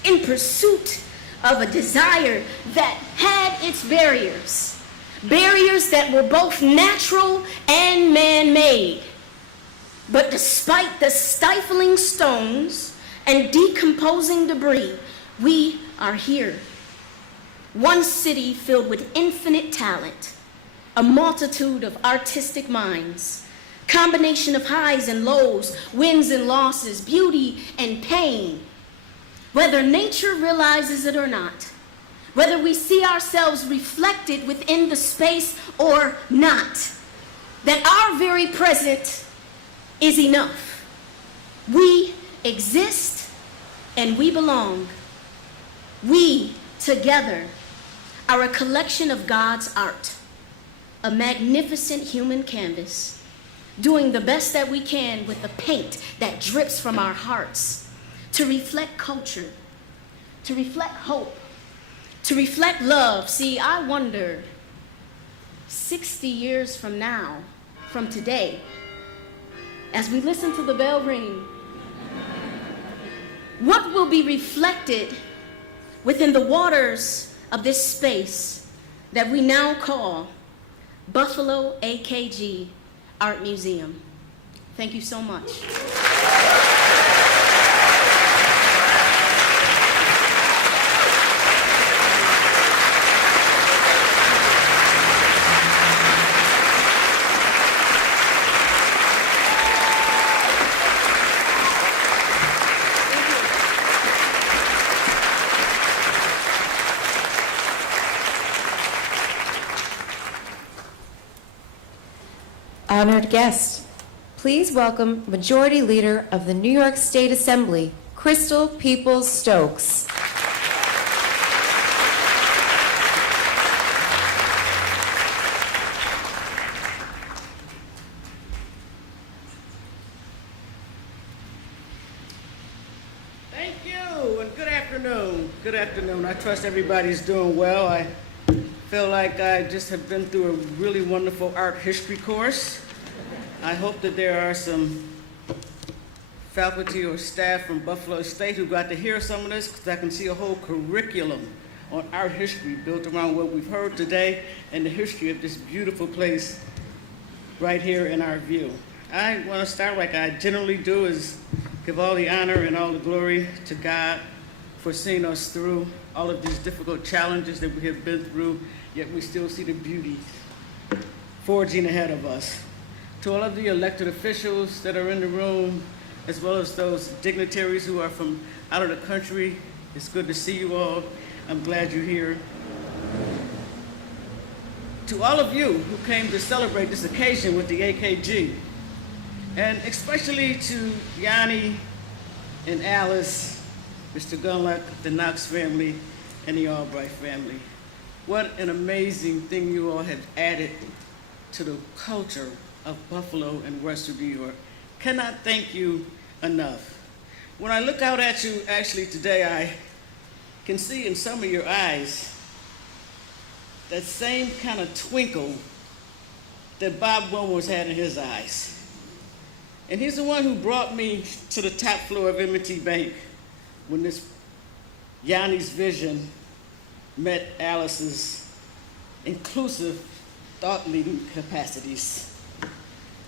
in pursuit of a desire that had its barriers, barriers that were both natural and man-made. But despite the stifling stones and decomposing debris, we are here. One city filled with infinite talent, a multitude of artistic minds, combination of highs and lows, wins and losses, beauty and pain. Whether nature realizes it or not, whether we see ourselves reflected within the space or not, that our very present is enough. We exist and we belong. We together are a collection of God's art, a magnificent human canvas, doing the best that we can with the paint that drips from our hearts, to reflect culture, to reflect hope, to reflect love. See, I wonder, 60 years from now, from today, as we listen to the bell ring, what will be reflected within the waters of this space that we now call Buffalo AKG Art Museum? Thank you so much. Honored guests, please welcome Majority Leader of the New York State Assembly, Crystal Peoples-Stokes. Thank you, and good afternoon. Good afternoon. I trust everybody's doing well. I feel like I just have been through a really wonderful art history course. I hope that there are some faculty or staff from Buffalo State who got to hear some of this, because I can see a whole curriculum on art history built around what we've heard today and the history of this beautiful place right here in our view. I want to start like I generally do, is give all the honor and all the glory to God for seeing us through all of these difficult challenges that we have been through, yet we still see the beauty forging ahead of us. To all of the elected officials that are in the room, as well as those dignitaries who are from out of the country. It's good to see you all. I'm glad you're here. To all of you who came to celebrate this occasion with the AKG, and especially to Yanni and Alice, Mr. Gunluck, the Knox family, and the Albright family. What an amazing thing you all have added to the culture of Buffalo and Western New York. Cannot thank you enough. When I look out at you actually today, I can see in some of your eyes that same kind of twinkle that Bob Wilmers had in his eyes. And he's the one who brought me to the top floor of M&T Bank when this Yanni's vision met Alice's inclusive thought leading capacities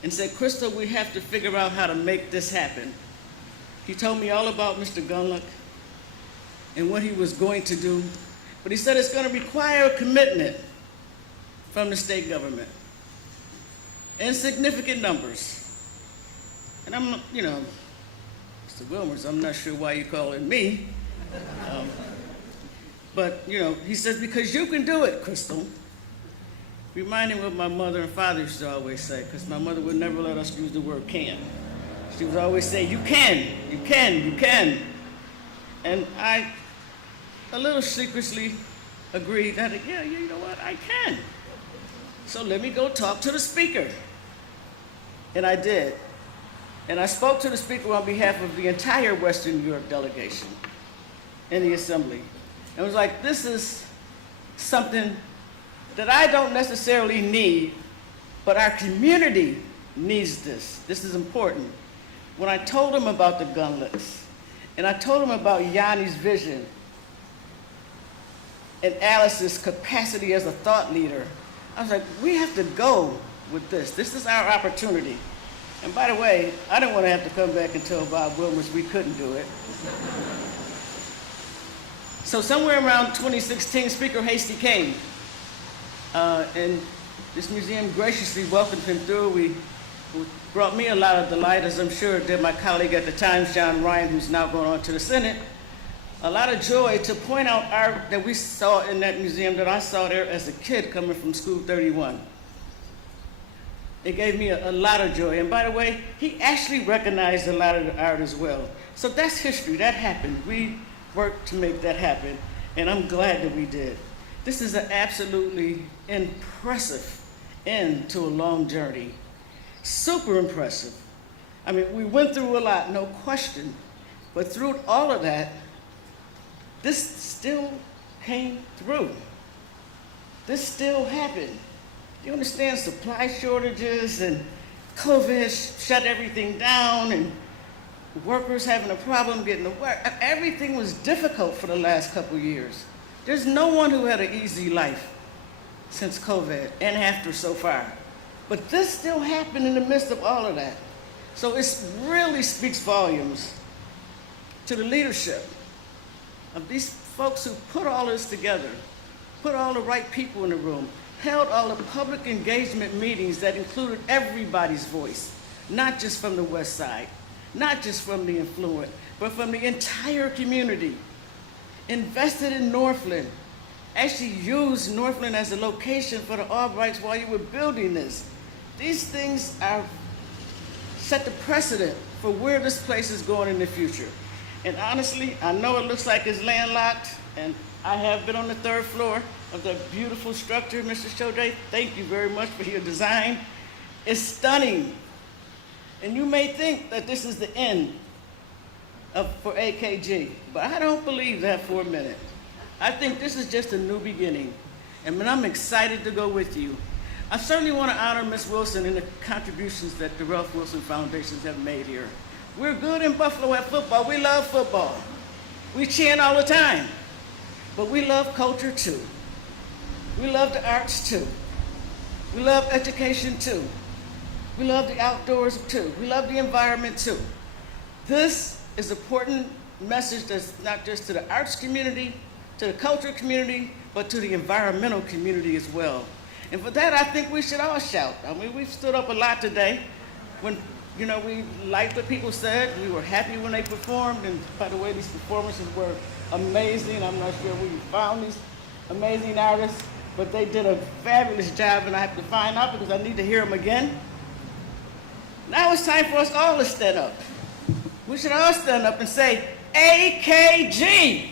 and said, Crystal, we have to figure out how to make this happen. He told me all about Mr. Gunluck and what he was going to do, but he said it's going to require a commitment from the state government in significant numbers. And I'm, Mr. Wilmers, I'm not sure why you're calling me. But, he says, because you can do it, Crystal. Reminding what my mother and father used to always say, because my mother would never let us use the word can. She would always say, you can, you can, you can. And I, a little secretly, agreed that, yeah, you know what, I can. So let me go talk to the speaker. And I did. And I spoke to the speaker on behalf of the entire Western New York delegation in the assembly. And was like, this is something that I don't necessarily need, but our community needs this. This is important. When I told him about the Gunlucks, and I told him about Yanni's vision and Alice's capacity as a thought leader, I was like, we have to go with this. This is our opportunity. And by the way, I didn't want to have to come back and tell Bob Wilmers we couldn't do it. So somewhere around 2016, Speaker Hastie came, and this museum graciously welcomed him through. We brought me a lot of delight, as I'm sure it did my colleague at the Times, John Ryan, who's now going on to the Senate, a lot of joy to point out art that we saw in that museum that I saw there as a kid coming from School 31. It gave me a lot of joy. And by the way, he actually recognized a lot of the art as well. So that's history, that happened. We worked to make that happen, and I'm glad that we did. This is an absolutely impressive end to a long journey. Super impressive. I mean, we went through a lot, no question, but through all of that, this still came through. This still happened. You understand, supply shortages and COVID shut everything down, and workers having a problem getting to work. Everything was difficult for the last couple years. There's no one who had an easy life since COVID and after so far. But this still happened in the midst of all of that. So it really speaks volumes to the leadership of these folks who put all this together, put all the right people in the room, held all the public engagement meetings that included everybody's voice, not just from the West Side, not just from the affluent, but from the entire community. Invested in Northland, actually used Northland as a location for the Albrights while you were building this. These things are set the precedent for where this place is going in the future. And honestly, I know it looks like it's landlocked, and I have been on the third floor of the beautiful structure, Mr. Chodre. Thank you very much for your design. It's stunning. And you may think that this is the end for AKG, but I don't believe that for a minute. I think this is just a new beginning, and I'm excited to go with you. I certainly want to honor Ms. Wilson and the contributions that the Ralph Wilson Foundations have made here. We're good in Buffalo at football. We love football. We chant all the time, but we love culture too. We love the arts too. We love education too. We love the outdoors too. We love the environment too. This is an important message that's not just to the arts community, to the culture community, but to the environmental community as well. And for that, I think we should all shout. I mean, we've stood up a lot today. When You know, we liked what people said. We were happy when they performed. And by the way, these performances were amazing. I'm not sure where you found these amazing artists, but they did a fabulous job, and I have to find out because I need to hear them again. Now it's time for us all to stand up. We should all stand up and say, AKG,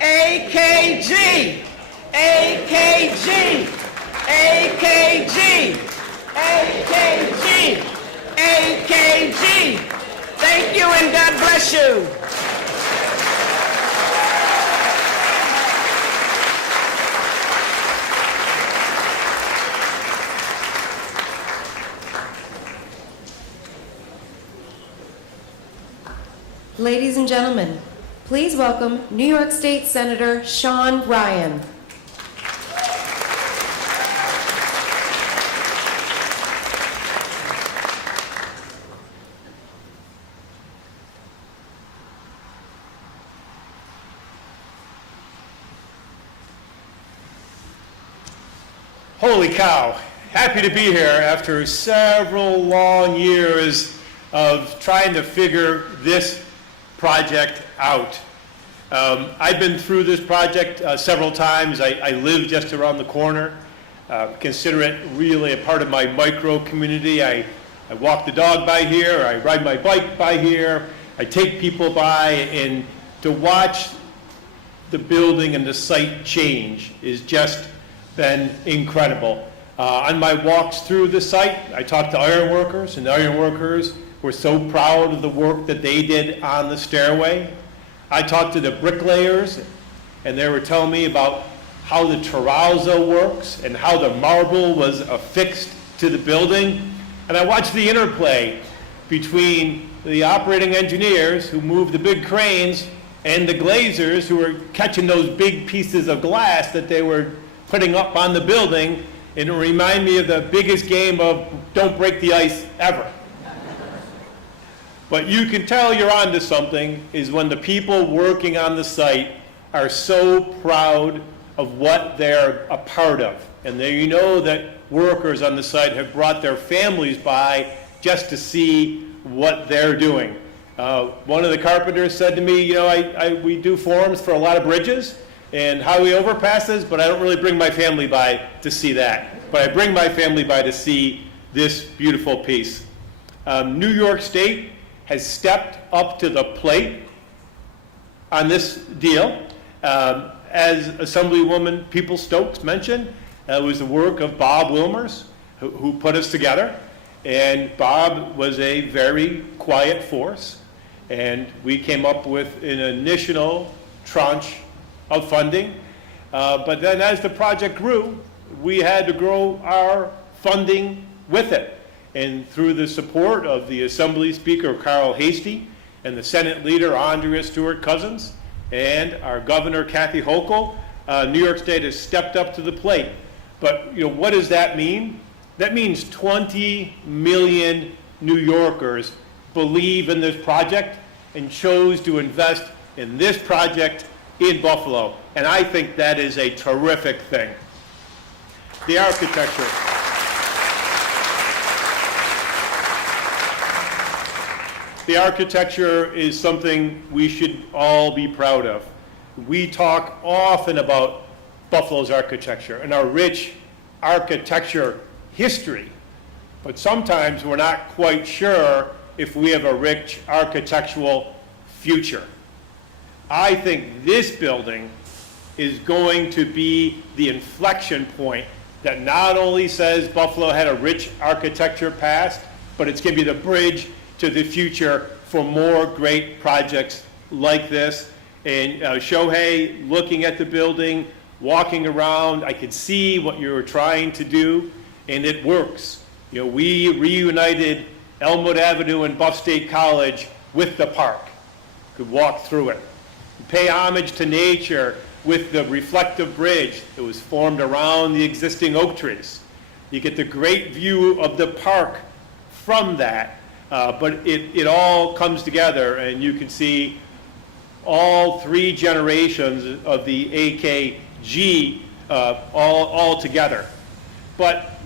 AKG, AKG, AKG, AKG, AKG. Thank you and God bless you. Ladies and gentlemen, please welcome New York State Senator Sean Ryan. Holy cow, happy to be here after several long years of trying to figure this project out. I've been through this project several times. I live just around the corner. Consider it really a part of my micro community. I walk the dog by here, I ride my bike by here, I take people by, and to watch the building and the site change is just been incredible. On my walks through the site, I talked to ironworkers, and the ironworkers were so proud of the work that they did on the stairway. I talked to the bricklayers, and they were telling me about how the terrazzo works and how the marble was affixed to the building. And I watched the interplay between the operating engineers who moved the big cranes and the glazers who were catching those big pieces of glass that they were putting up on the building. And it reminded me of the biggest game of don't break the ice ever. But you can tell you're onto something is when the people working on the site are so proud of what they're a part of. And there you know that workers on the site have brought their families by just to see what they're doing. One of the carpenters said to me, you know, we do forms for a lot of bridges and highway overpasses, but I don't really bring my family by to see that. But I bring my family by to see this beautiful piece. New York State has stepped up to the plate on this deal. As Assemblywoman Peoples-Stokes mentioned, it was the work of Bob Wilmers who put us together. And Bob was a very quiet force. And we came up with an initial tranche of funding. But then as the project grew, we had to grow our funding with it. And through the support of the Assembly Speaker Carl Hastie and the Senate Leader Andrea Stewart-Cousins and our Governor Kathy Hochul, New York State has stepped up to the plate. But you know, what does that mean? That means 20 million New Yorkers believe in this project and chose to invest in this project in Buffalo. And I think that is a terrific thing. The architecture. The architecture is something we should all be proud of. We talk often about Buffalo's architecture and our rich architecture history, but sometimes we're not quite sure if we have a rich architectural future. I think this building is going to be the inflection point that not only says Buffalo had a rich architecture past, but it's going to be the bridge to the future for more great projects like this. And Shohei, looking at the building, walking around, I could see what you were trying to do, and it works. You know, we reunited Elmwood Avenue and Buff State College with the park. Could walk through it. Pay homage to nature with the reflective bridge that was formed around the existing oak trees. You get the great view of the park from that. But it all comes together, and you can see all three generations of the AKG all together. But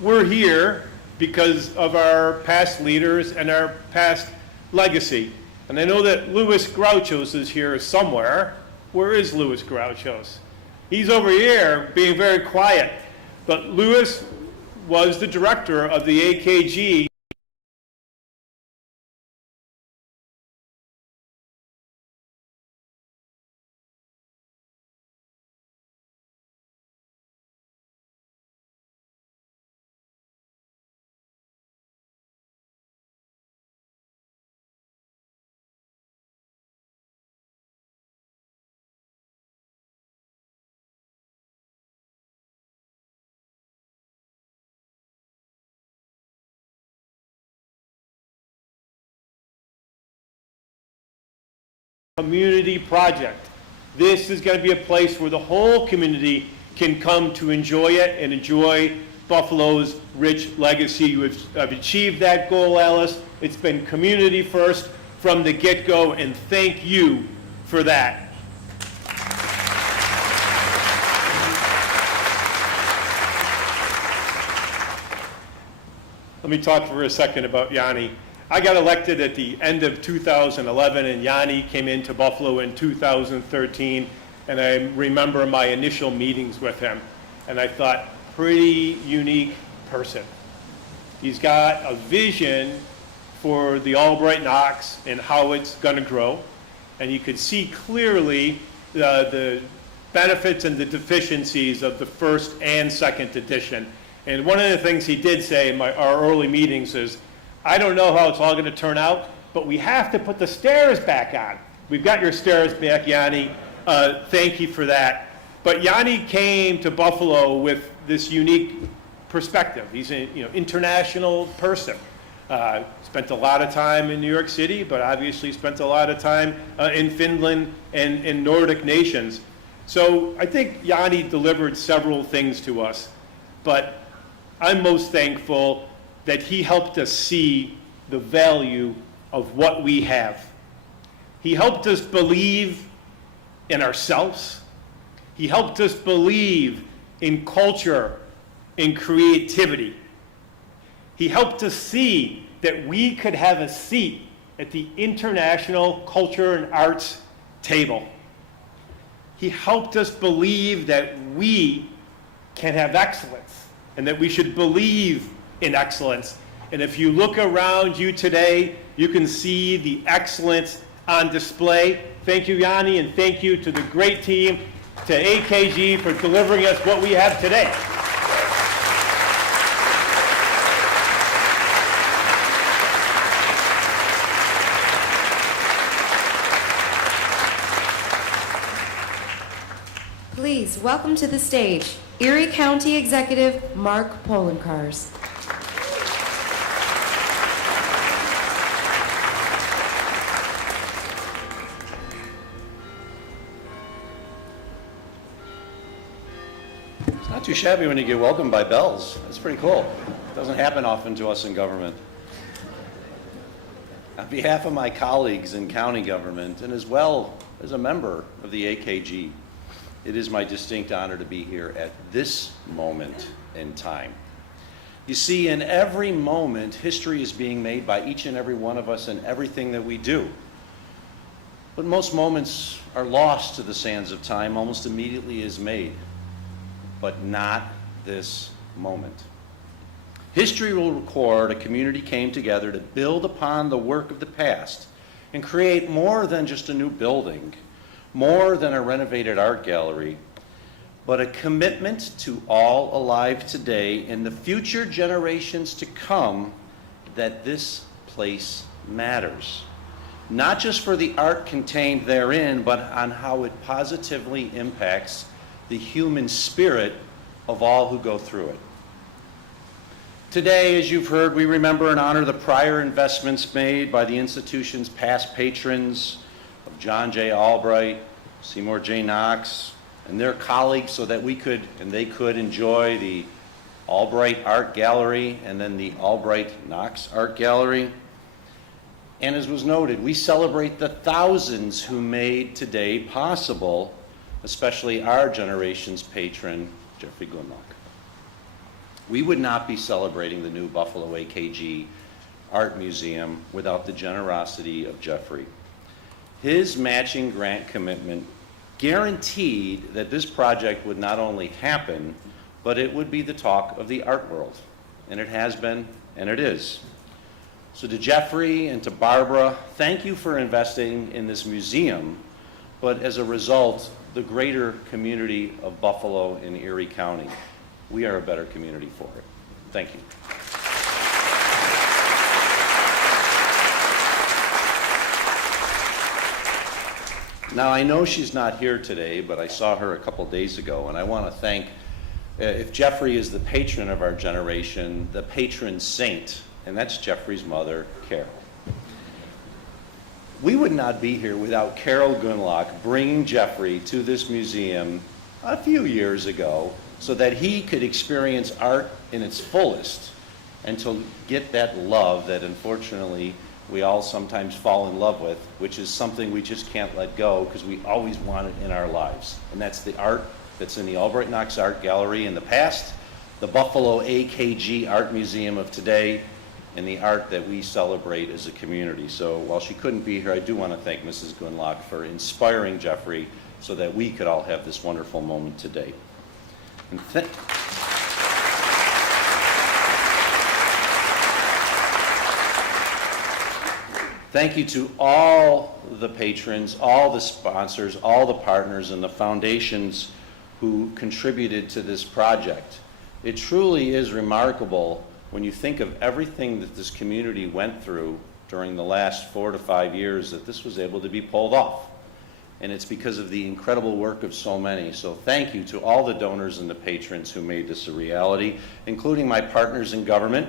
we're here because of our past leaders and our past legacy. And I know that Louis Grouchos is here somewhere. Where is Louis Grouchos? He's over here being very quiet. But Louis was the director of the AKG community project. This is going to be a place where the whole community can come to enjoy it and enjoy Buffalo's rich legacy. You have achieved that goal, Alice. It's been community first from the get-go, and thank you for that. Let me talk for a second about Yanni. I got elected at the end of 2011, and Yanni came into Buffalo in 2013, and I remember my initial meetings with him, and I thought, pretty unique person. He's got a vision for the Albright Knox and how it's going to grow, and you could see clearly the benefits and the deficiencies of the first and second edition. And one of the things he did say in our early meetings is, I don't know how it's all going to turn out, but we have to put the stairs back on. We've got your stairs back, Yanni. Thank you for that. But Yanni came to Buffalo with this unique perspective. He's an international person. Spent a lot of time in New York City, but obviously spent a lot of time in Finland and in Nordic nations. So I think Yanni delivered several things to us, but I'm most thankful that he helped us see the value of what we have. He helped us believe in ourselves. He helped us believe in culture, in creativity. He helped us see that we could have a seat at the international culture and arts table. He helped us believe that we can have excellence and that we should believe in excellence. And if you look around you today, you can see the excellence on display. Thank you, Yanni, and thank you to the great team, to AKG for delivering us what we have today. Please welcome to the stage Erie County Executive Mark Polenkars. It's not too shabby when you get welcomed by bells. That's pretty cool. It doesn't happen often to us in government. On behalf of my colleagues in county government, and as well as a member of the AKG, it is my distinct honor to be here at this moment in time. You see, in every moment, history is being made by each and every one of us in everything that we do. But most moments are lost to the sands of time almost immediately as made. But not this moment. History will record a community came together to build upon the work of the past and create more than just a new building, more than a renovated art gallery, but a commitment to all alive today and the future generations to come that this place matters. Not just for the art contained therein, but on how it positively impacts the human spirit of all who go through it. Today, as you've heard, we remember and honor the prior investments made by the institution's past patrons of John J. Albright, Seymour J. Knox, and their colleagues so that we could and they could enjoy the Albright Art Gallery and then the Albright Knox Art Gallery. And as was noted, we celebrate the thousands who made today possible, especially our generation's patron, Jeffrey Glimlock. we would not be celebrating the new Buffalo AKG Art Museum without the generosity of Jeffrey. His matching grant commitment guaranteed that this project would not only happen, but it would be the talk of the art world. And it has been, and it is. So to Jeffrey and to Barbara, thank you for investing in this museum, but as a result, the greater community of Buffalo and Erie County. We are a better community for it. Thank you. Now, I know she's not here today, but I saw her a couple days ago, and I want to thank, if Jeffrey is the patron of our generation, the patron saint, and that's Jeffrey's mother, Carol. We would not be here without Carol Gunlock bringing Jeffrey to this museum a few years ago so that he could experience art in its fullest and to get that love that unfortunately we all sometimes fall in love with, which is something we just can't let go because we always want it in our lives. And that's the art that's in the Albright Knox Art Gallery in the past, the Buffalo AKG Art Museum of today, and the art that we celebrate as a community. So while she couldn't be here, I do want to thank Mrs. Gunlock for inspiring Jeffrey so that we could all have this wonderful moment today. And thank you to all the patrons, all the sponsors, all the partners, and the foundations who contributed to this project. It truly is remarkable when you think of everything that this community went through during the last 4 to 5 years that this was able to be pulled off. And it's because of the incredible work of so many. So thank you to all the donors and the patrons who made this a reality, including my partners in government.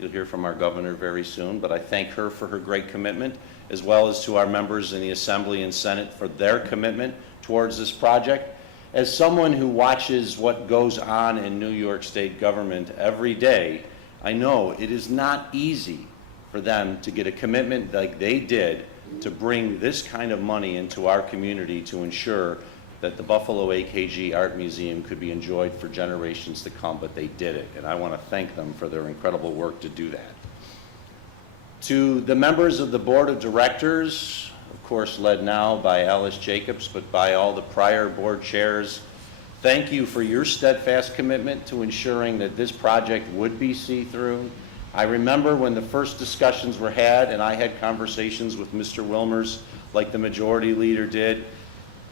You'll hear from our governor very soon, but I thank her for her great commitment, as well as to our members in the Assembly and Senate for their commitment towards this project. As someone who watches what goes on in New York State government every day, I know it is not easy for them to get a commitment like they did to bring this kind of money into our community to ensure that the Buffalo AKG Art Museum could be enjoyed for generations to come, but they did it, and I want to thank them for their incredible work to do that. To the members of the Board of Directors, of course led now by Alice Jacobs, but by all the prior board chairs, thank you for your steadfast commitment to ensuring that this project would be see-through. I remember when the first discussions were had, and I had conversations with Mr. Wilmers, like the majority leader did,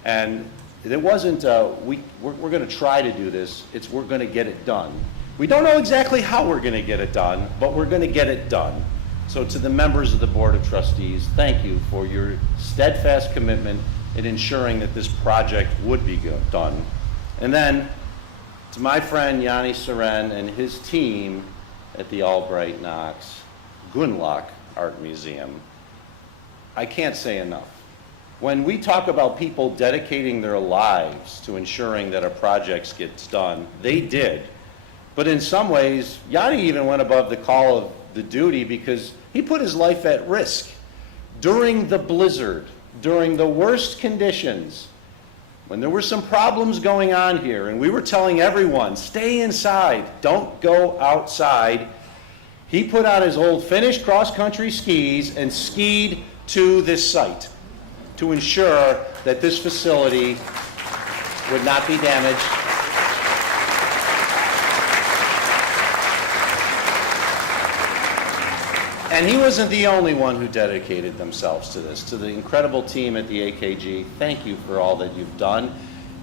and it wasn't, we're going to try to do this, it's we're going to get it done. We don't know exactly how we're going to get it done, but we're going to get it done. So to the members of the Board of Trustees, thank you for your steadfast commitment in ensuring that this project would be done. And then to my friend Yanni Seren and his team at the Albright Knox Gunlock Art Museum, I can't say enough. When we talk about people dedicating their lives to ensuring that a project gets done, they did. But in some ways, Yanni even went above the call of the duty because he put his life at risk during the blizzard, during the worst conditions, when there were some problems going on here, and we were telling everyone, stay inside, don't go outside. He put on his old finished cross-country skis and skied to this site to ensure that this facility would not be damaged. And he wasn't the only one who dedicated themselves to this. To the incredible team at the AKG, thank you for all that you've done.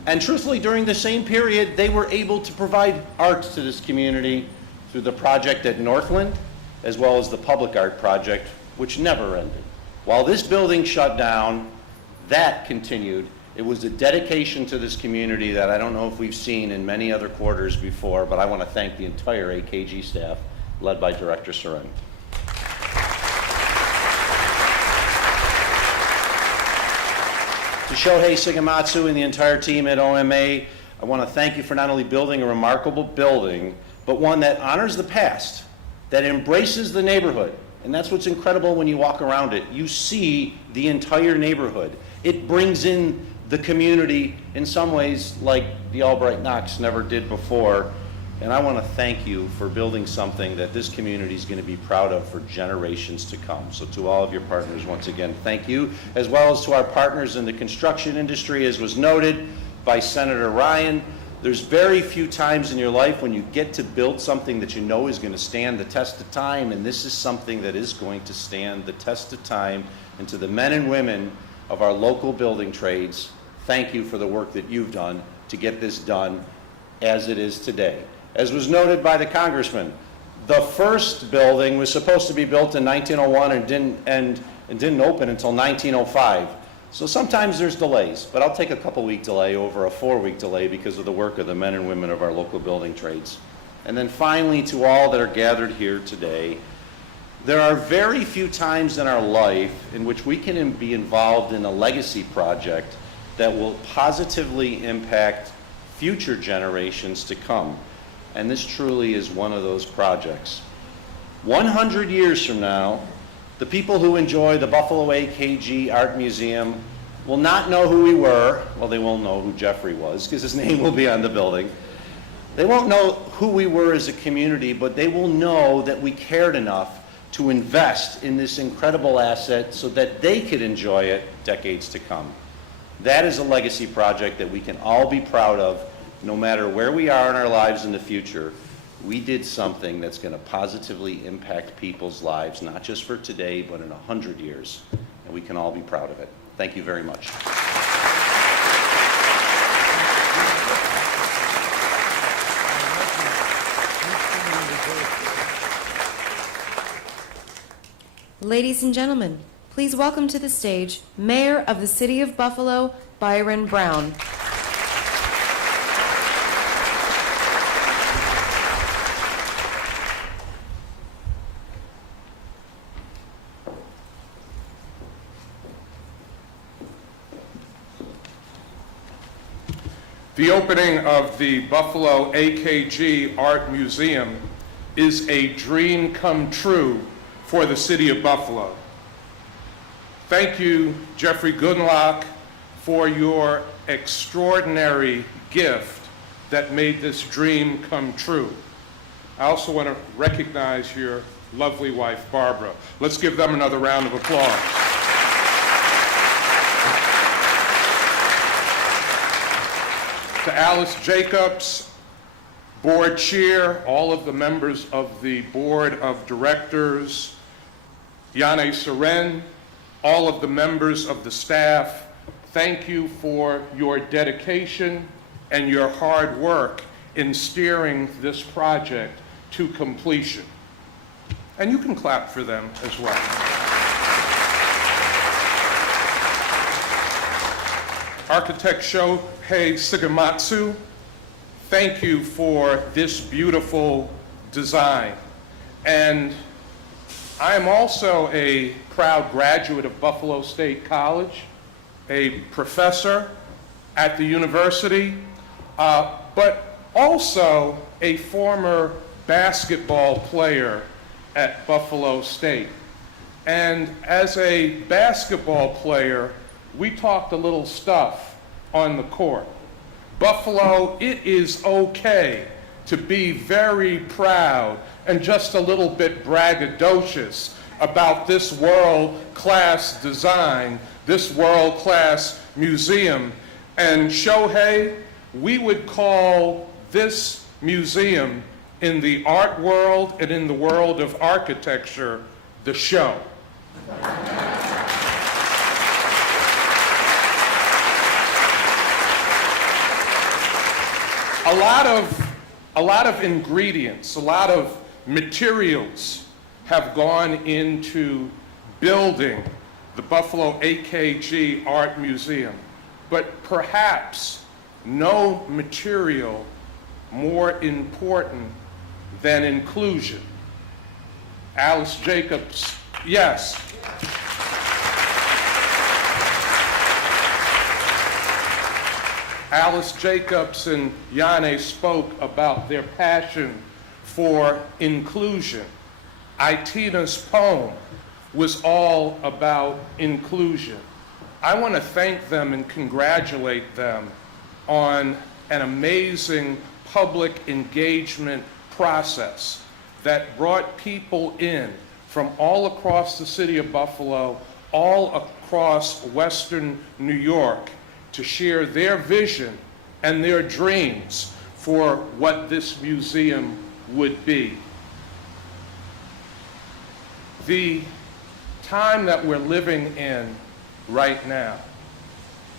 And truthfully, during the same period, they were able to provide art to this community through the project at Northland, as well as the public art project, which never ended. While this building shut down, that continued. It was a dedication to this community that I don't know if we've seen in many other quarters before, but I want to thank the entire AKG staff, led by Director Seren. To Shohei Shigematsu and the entire team at OMA, I want to thank you for not only building a remarkable building, but one that honors the past, that embraces the neighborhood. And that's what's incredible when you walk around it. You see the entire neighborhood. It brings in the community in some ways like the Albright Knox never did before. And I want to thank you for building something that this community is going to be proud of for generations to come. So to all of your partners, once again, thank you, as well as to our partners in the construction industry, as was noted by Senator Ryan. There's very few times in your life when you get to build something that you know is going to stand the test of time, and this is something that is going to stand the test of time. And to the men and women of our local building trades, thank you for the work that you've done to get this done as it is today. As was noted by the congressman, the first building was supposed to be built in 1901 and didn't open until 1905. So sometimes there's delays, but I'll take a couple-week delay over a 4-week delay because of the work of the men and women of our local building trades. And then finally, to all that are gathered here today, there are very few times in our life in which we can be involved in a legacy project that will positively impact future generations to come. And this truly is one of those projects. 100 years from now, the people who enjoy the Buffalo AKG Art Museum will not know who we were. Well, they won't know who Jeffrey was because his name will be on the building. They won't know who we were as a community, but they will know that we cared enough to invest in this incredible asset so that they could enjoy it decades to come. That is a legacy project that we can all be proud of. No matter where we are in our lives in the future, we did something that's going to positively impact people's lives, not just for today, but in 100 years. And we can all be proud of it. Thank you very much. Ladies and gentlemen, please welcome to the stage Mayor of the City of Buffalo, Byron Brown. The opening of the Buffalo AKG Art Museum is a dream come true for the city of Buffalo. Thank you, Jeffrey Goodlock, for your extraordinary gift that made this dream come true. I also want to recognize your lovely wife, Barbara. Let's give them another round of applause. To Alice Jacobs, board chair, all of the members of the board of directors, Yane Seren, all of the members of the staff, thank you for your dedication and your hard work in steering this project to completion. And you can clap for them as well. Architect Shohei Sugematsu, thank you for this beautiful design. And I am also a proud graduate of Buffalo State College, a professor at the university, but also a former basketball player at Buffalo State. And as a basketball player, we talked a little stuff on the court. Buffalo, it is okay to be very proud and just a little bit braggadocious about this world-class design, this world-class museum. And Shohei, we would call this museum in the art world and in the world of architecture, the show. A lot of ingredients, a lot of materials have gone into building the Buffalo AKG Art Museum, but perhaps no material more important than inclusion. Alice Jacobs, yes. Alice Jacobs and Yane spoke about their passion for inclusion. Itina's poem was all about inclusion. I want to thank them and congratulate them on an amazing public engagement process that brought people in from all across the city of Buffalo, all across Western New York, to share their vision and their dreams for what this museum would be. The time that we're living in right now,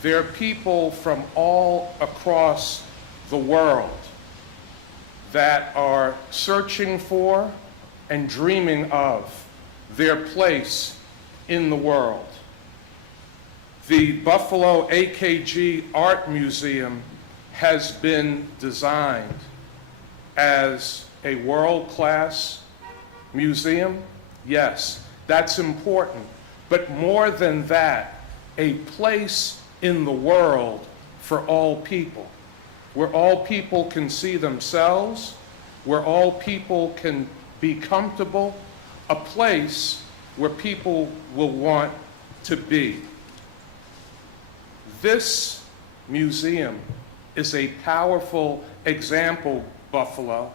there are people from all across the world that are searching for and dreaming of their place in the world. The Buffalo AKG Art Museum has been designed as a world-class museum. Yes, that's important. But more than that, a place in the world for all people, where all people can see themselves, where all people can be comfortable, a place where people will want to be. This museum is a powerful example, Buffalo,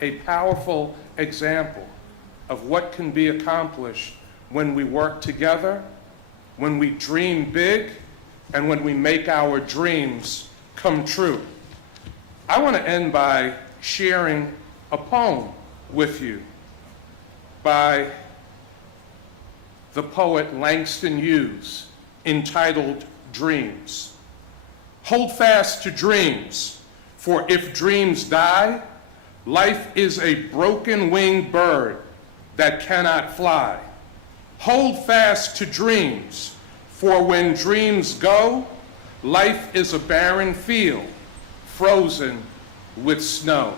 a powerful example of what can be accomplished when we work together, when we dream big, and when we make our dreams come true. I want to end by sharing a poem with you by the poet Langston Hughes, entitled Dreams. Hold fast to dreams, for if dreams die, life is a broken-winged bird that cannot fly. Hold fast to dreams, for when dreams go, life is a barren field, frozen with snow.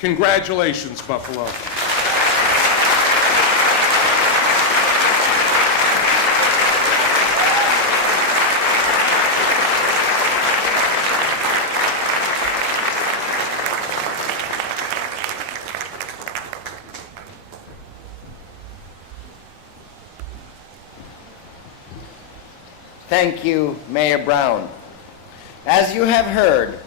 Congratulations, Buffalo. Thank you, Mayor Brown. As you have heard,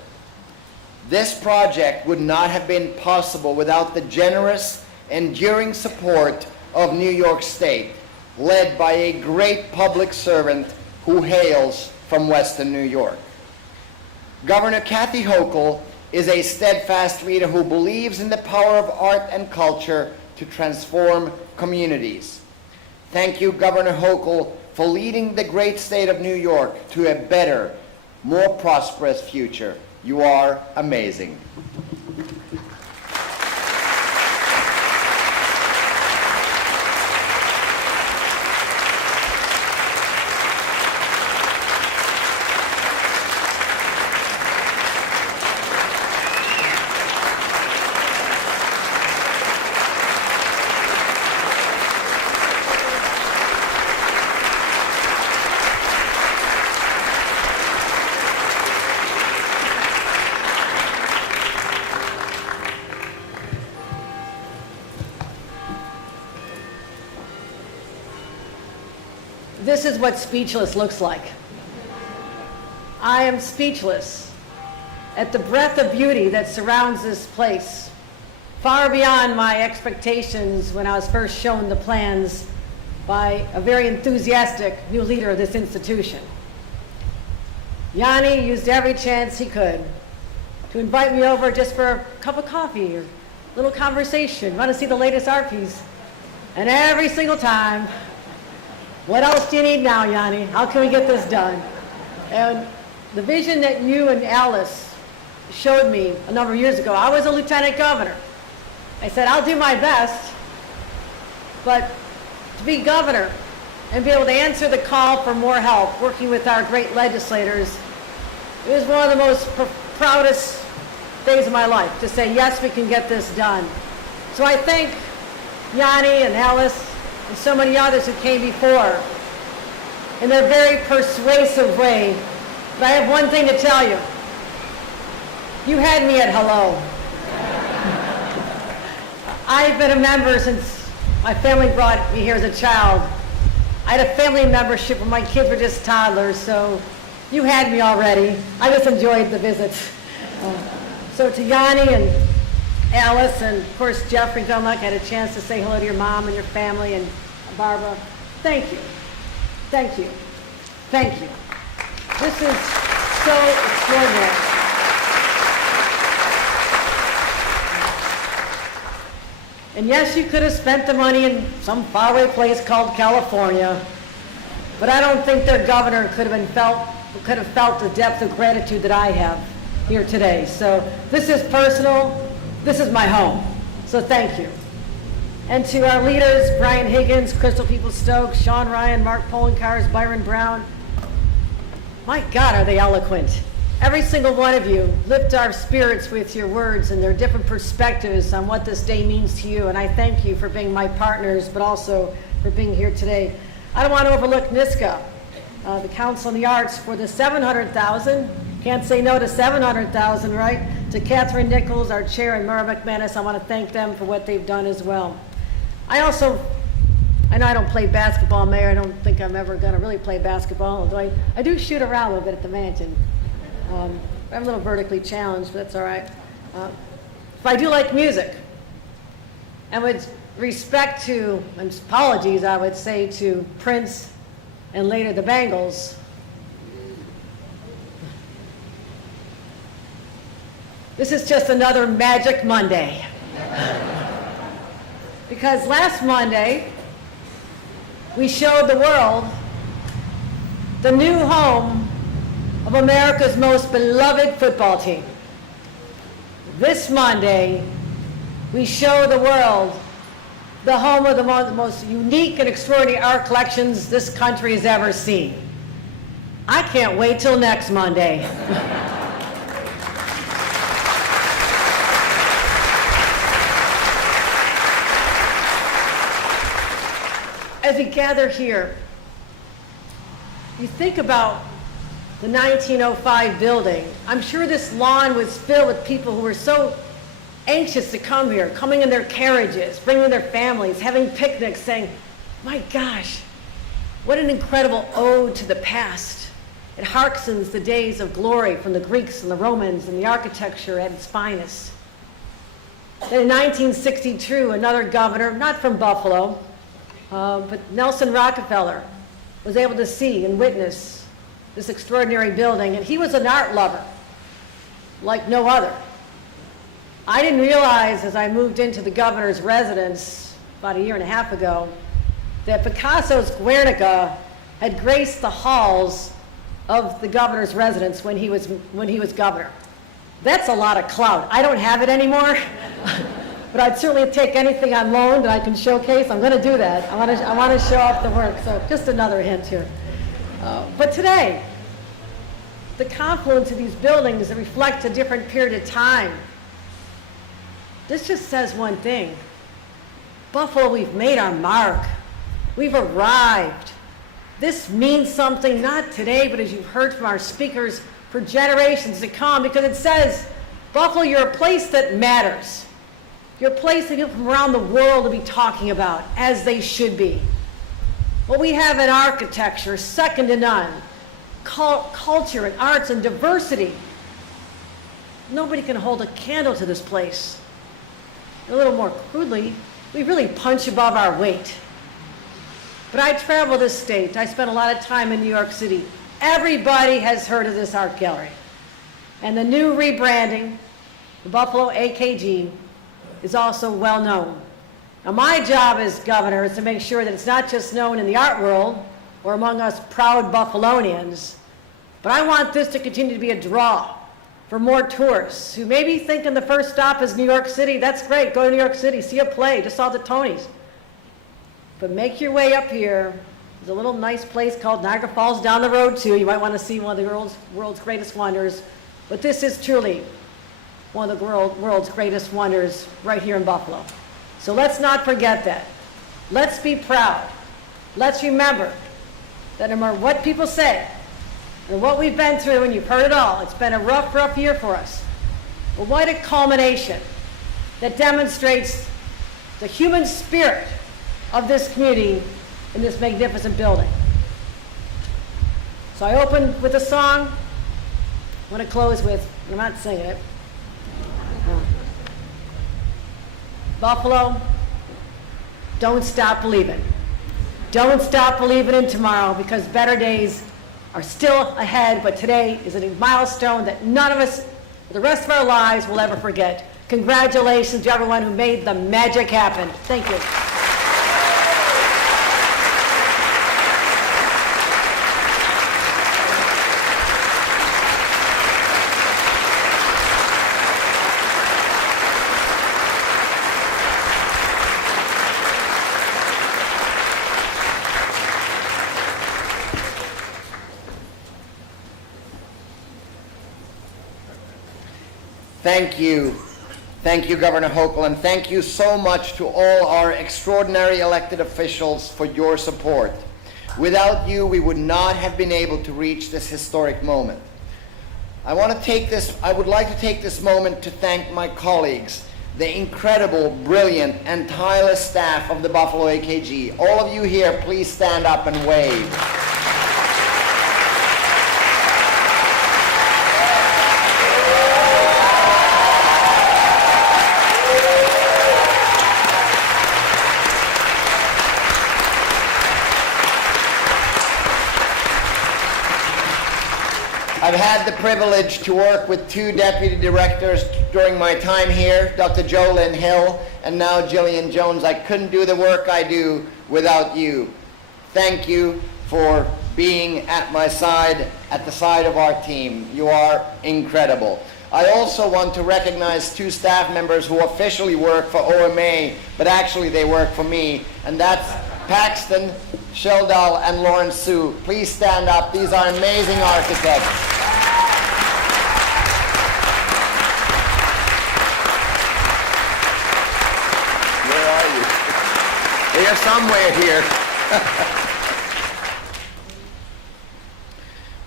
this project would not have been possible without the generous, enduring support of New York State, led by a great public servant who hails from Western New York. Governor Kathy Hochul is a steadfast leader who believes in the power of art and culture to transform communities. Thank you, Governor Hochul, for leading the great state of New York to a better, more prosperous future. You are amazing. This is what speechless looks like. I am speechless at the breadth of beauty that surrounds this place, far beyond my expectations when I was first shown the plans by a very enthusiastic new leader of this institution. Yanni used every chance he could to invite me over just for a cup of coffee or a little conversation, want to see the latest art piece. And every single time, what else do you need now, Yanni? How can we get this done? And the vision that you and Alice showed me a number of years ago, I was a lieutenant governor. I said, I'll do my best, but to be governor and be able to answer the call for more help, working with our great legislators, it was one of the most proudest days of my life, to say, yes, we can get this done. So I thank Yanni and Alice and so many others who came before in their very persuasive way. But I have one thing to tell you. You had me at hello. I've been a member since my family brought me here as a child. I had a family membership when my kids were just toddlers, so you had me already. I just enjoyed the visits. So to Yanni and Alice and of course Jeffrey Gumluck, had a chance to say hello to your mom and your family, and Barbara, thank you. Thank you. Thank you. This is so extraordinary. And yes, you could have spent the money in some faraway place called California, but I don't think their governor could have felt the depth of gratitude that I have here today. So this is personal. This is my home. So thank you. And to our leaders, Brian Higgins, Crystal Peoples-Stokes, Sean Ryan, Mark Polencars, Byron Brown. My God, are they eloquent. Every single one of you lift our spirits with your words and their different perspectives on what this day means to you. And I thank you for being my partners, but also for being here today. I don't want to overlook NISCA, the Council on the Arts, for the $700,000. Can't say no to $700,000, right? To Catherine Nichols, our chair, and Mara McManus, I want to thank them for what they've done as well. I know I don't play basketball, Mayor. I don't think I'm ever going to really play basketball, although I do shoot around a little bit at the mansion. I'm a little vertically challenged, but that's all right. But I do like music. And with respect to, and apologies, I would say, to Prince and later the Bangles, this is just another Magic Monday. Because last Monday, we showed the world the new home of America's most beloved football team. This Monday, we show the world the home of the most unique and extraordinary art collections this country has ever seen. I can't wait till next Monday. As we gather here, you think about the 1905 building. I'm sure this lawn was filled with people who were so anxious to come here, coming in their carriages, bringing their families, having picnics, saying, my gosh, what an incredible ode to the past. It harkens the days of glory from the Greeks and the Romans and the architecture at its finest. Then in 1962, another governor, not from Buffalo, but Nelson Rockefeller, was able to see and witness this extraordinary building, and he was an art lover like no other. I didn't realize as I moved into the governor's residence about a year and a half ago that Picasso's Guernica had graced the halls of the governor's residence when he was governor. That's a lot of clout. I don't have it anymore, but I'd certainly take anything on loan that I can showcase. I'm going to do that. I want to show off the work. So just another hint here. But today, the confluence of these buildings that reflect a different period of time, this just says one thing. Buffalo, we've made our mark. We've arrived. This means something, not today, but as you've heard from our speakers, for generations to come, because it says, Buffalo, you're a place that matters. You're a place that people from around the world will be talking about, as they should be. What we have in architecture, second to none. Culture and arts and diversity. Nobody can hold a candle to this place. A little more crudely, we really punch above our weight. But I travel this state. I spent a lot of time in New York City. Everybody has heard of this art gallery. And the new rebranding, the Buffalo AKG, is also well known. Now my job as governor is to make sure that it's not just known in the art world or among us proud Buffalonians, but I want this to continue to be a draw for more tourists who maybe thinking the first stop is New York City. That's great, go to New York City, see a play, just saw the Tonys. But make your way up here. There's a little nice place called Niagara Falls down the road too. You might want to see one of the world's greatest wonders. But this is truly one of the world's greatest wonders right here in Buffalo. So let's not forget that. Let's be proud. Let's remember that no matter what people say and what we've been through, and you've heard it all, it's been a rough, rough year for us. But what a culmination that demonstrates the human spirit of this community in this magnificent building. So I open with a song. I want to close with, I'm not singing it, Buffalo, don't stop believing. Don't stop believing in tomorrow, because better days are still ahead, but today is a milestone that none of us, the rest of our lives, will ever forget. Congratulations to everyone who made the magic happen. Thank you. Thank you. Thank you, Governor Hochul, and thank you so much to all our extraordinary elected officials for your support. Without you, we would not have been able to reach this historic moment. I would like to take this moment to thank my colleagues, the incredible, brilliant, and tireless staff of the Buffalo AKG. All of you here, please stand up and wave. I've had the privilege to work with two deputy directors during my time here, Dr. Jo Lynn Hill and now Jillian Jones. I couldn't do the work I do without you. Thank you for being at my side, at the side of our team. You are incredible. I also want to recognize two staff members who officially work for OMA, but actually they work for me, and that's Paxton Sheldal and Lawrence Sue. Please stand up. These are amazing architects. Where are you? They are somewhere here.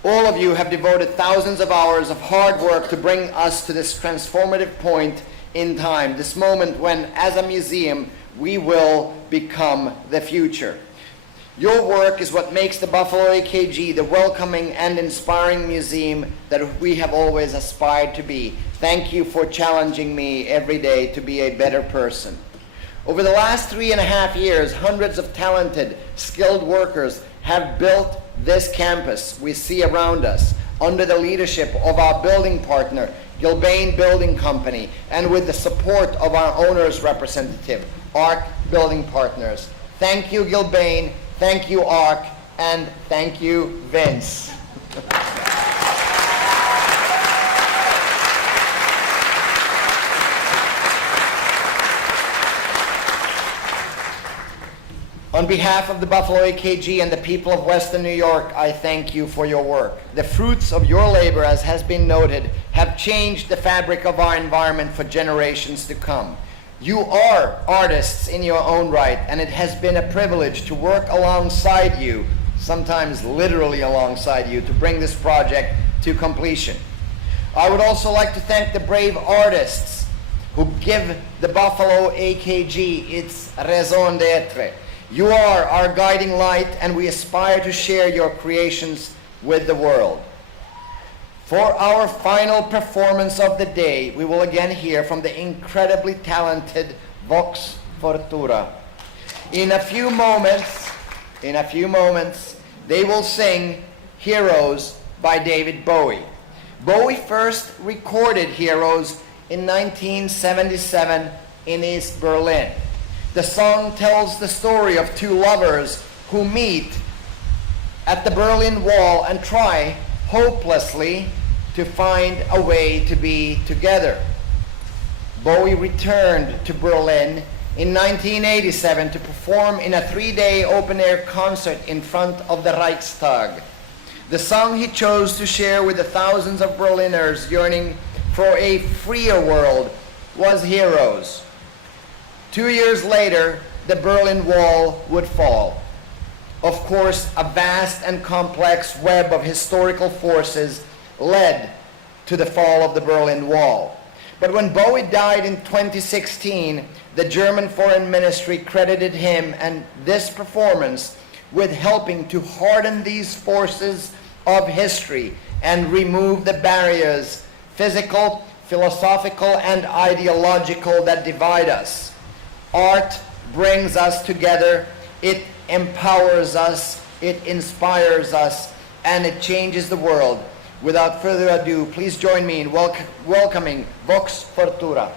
All of you have devoted thousands of hours of hard work to bring us to this transformative point in time, this moment when, as a museum, we will become the future. Your work is what makes the Buffalo AKG the welcoming and inspiring museum that we have always aspired to be. Thank you for challenging me every day to be a better person. Over the last 3.5 years, hundreds of talented, skilled workers have built this campus we see around us under the leadership of our building partner, Gilbane Building Company, and with the support of our owner's representative, ARC Building Partners. Thank you, Gilbane. Thank you, ARC, and thank you, Vince. On behalf of the Buffalo AKG and the people of Western New York, I thank you for your work. The fruits of your labor, as has been noted, have changed the fabric of our environment for generations to come. You are artists in your own right, and it has been a privilege to work alongside you, sometimes literally alongside you, to bring this project to completion. I would also like to thank the brave artists who give the Buffalo AKG its raison d'etre. You are our guiding light, and we aspire to share your creations with the world. For our final performance of the day, we will again hear from the incredibly talented Vox Fortura. In a few moments, they will sing Heroes by David Bowie. Bowie first recorded Heroes in 1977 in East Berlin. The song tells the story of two lovers who meet at the Berlin Wall and try hopelessly to find a way to be together. Bowie returned to Berlin in 1987 to perform in a 3-day open-air concert in front of the Reichstag. The song he chose to share with the thousands of Berliners yearning for a freer world was Heroes. 2 years later, the Berlin Wall would fall. Of course, a vast and complex web of historical forces led to the fall of the Berlin Wall. But when Bowie died in 2016, the German Foreign Ministry credited him and this performance with helping to harden these forces of history and remove the barriers, physical, philosophical, and ideological, that divide us. Art brings us together, it empowers us, it inspires us, and it changes the world. Without further ado, please join me in welcoming Vox Fortura.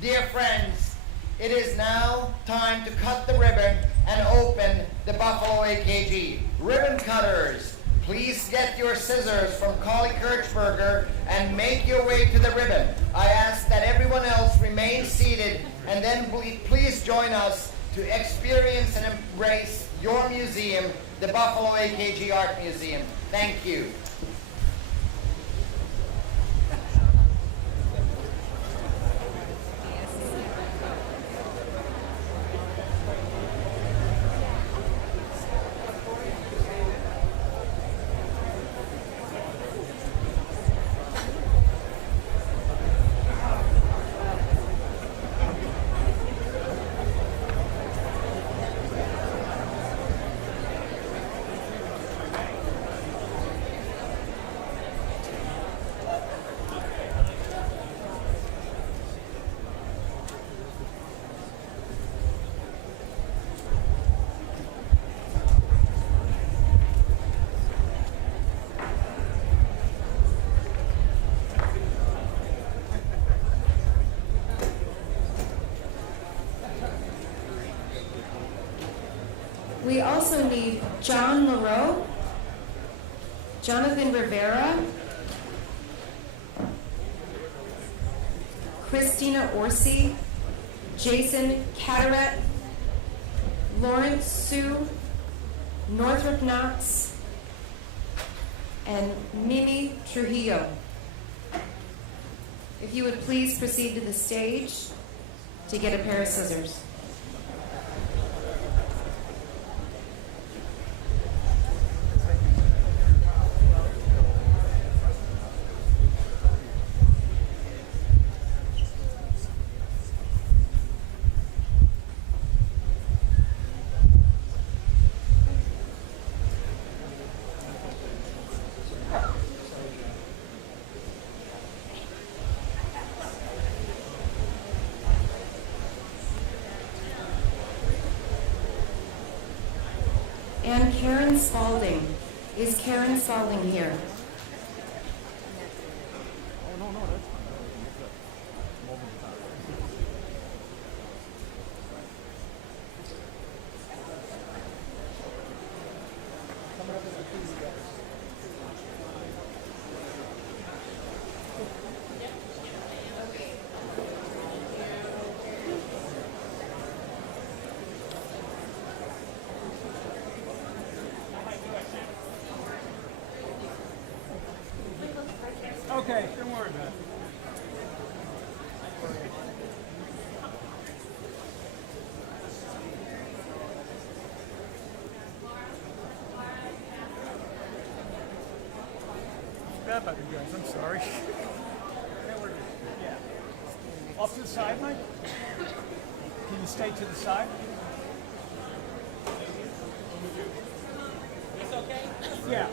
Dear friends, it is now time to cut the ribbon and open the Buffalo AKG. Ribbon cutters, please get your scissors from Collie Kirchberger and make your way to the ribbon. I ask that everyone else remain seated and then please join us to experience and embrace your museum, the Buffalo AKG Art Museum. Thank you. We also need John Moreau, Jonathan Rivera, Christina Orsi, Jason Cataract, Lawrence Sue, Northrop Knox, and Mimi Trujillo. If you would please proceed to the stage to get a pair of scissors. And Karen Spalding. Is Karen Spalding here? Okay, don't worry about it. Bad about you guys, I'm sorry. Yeah. Off to the side, Mike? Can you stay to the side? It's okay? Yeah.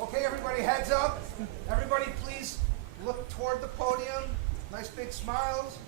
Okay, everybody, heads up. Everybody, please look toward the podium. Nice big smiles.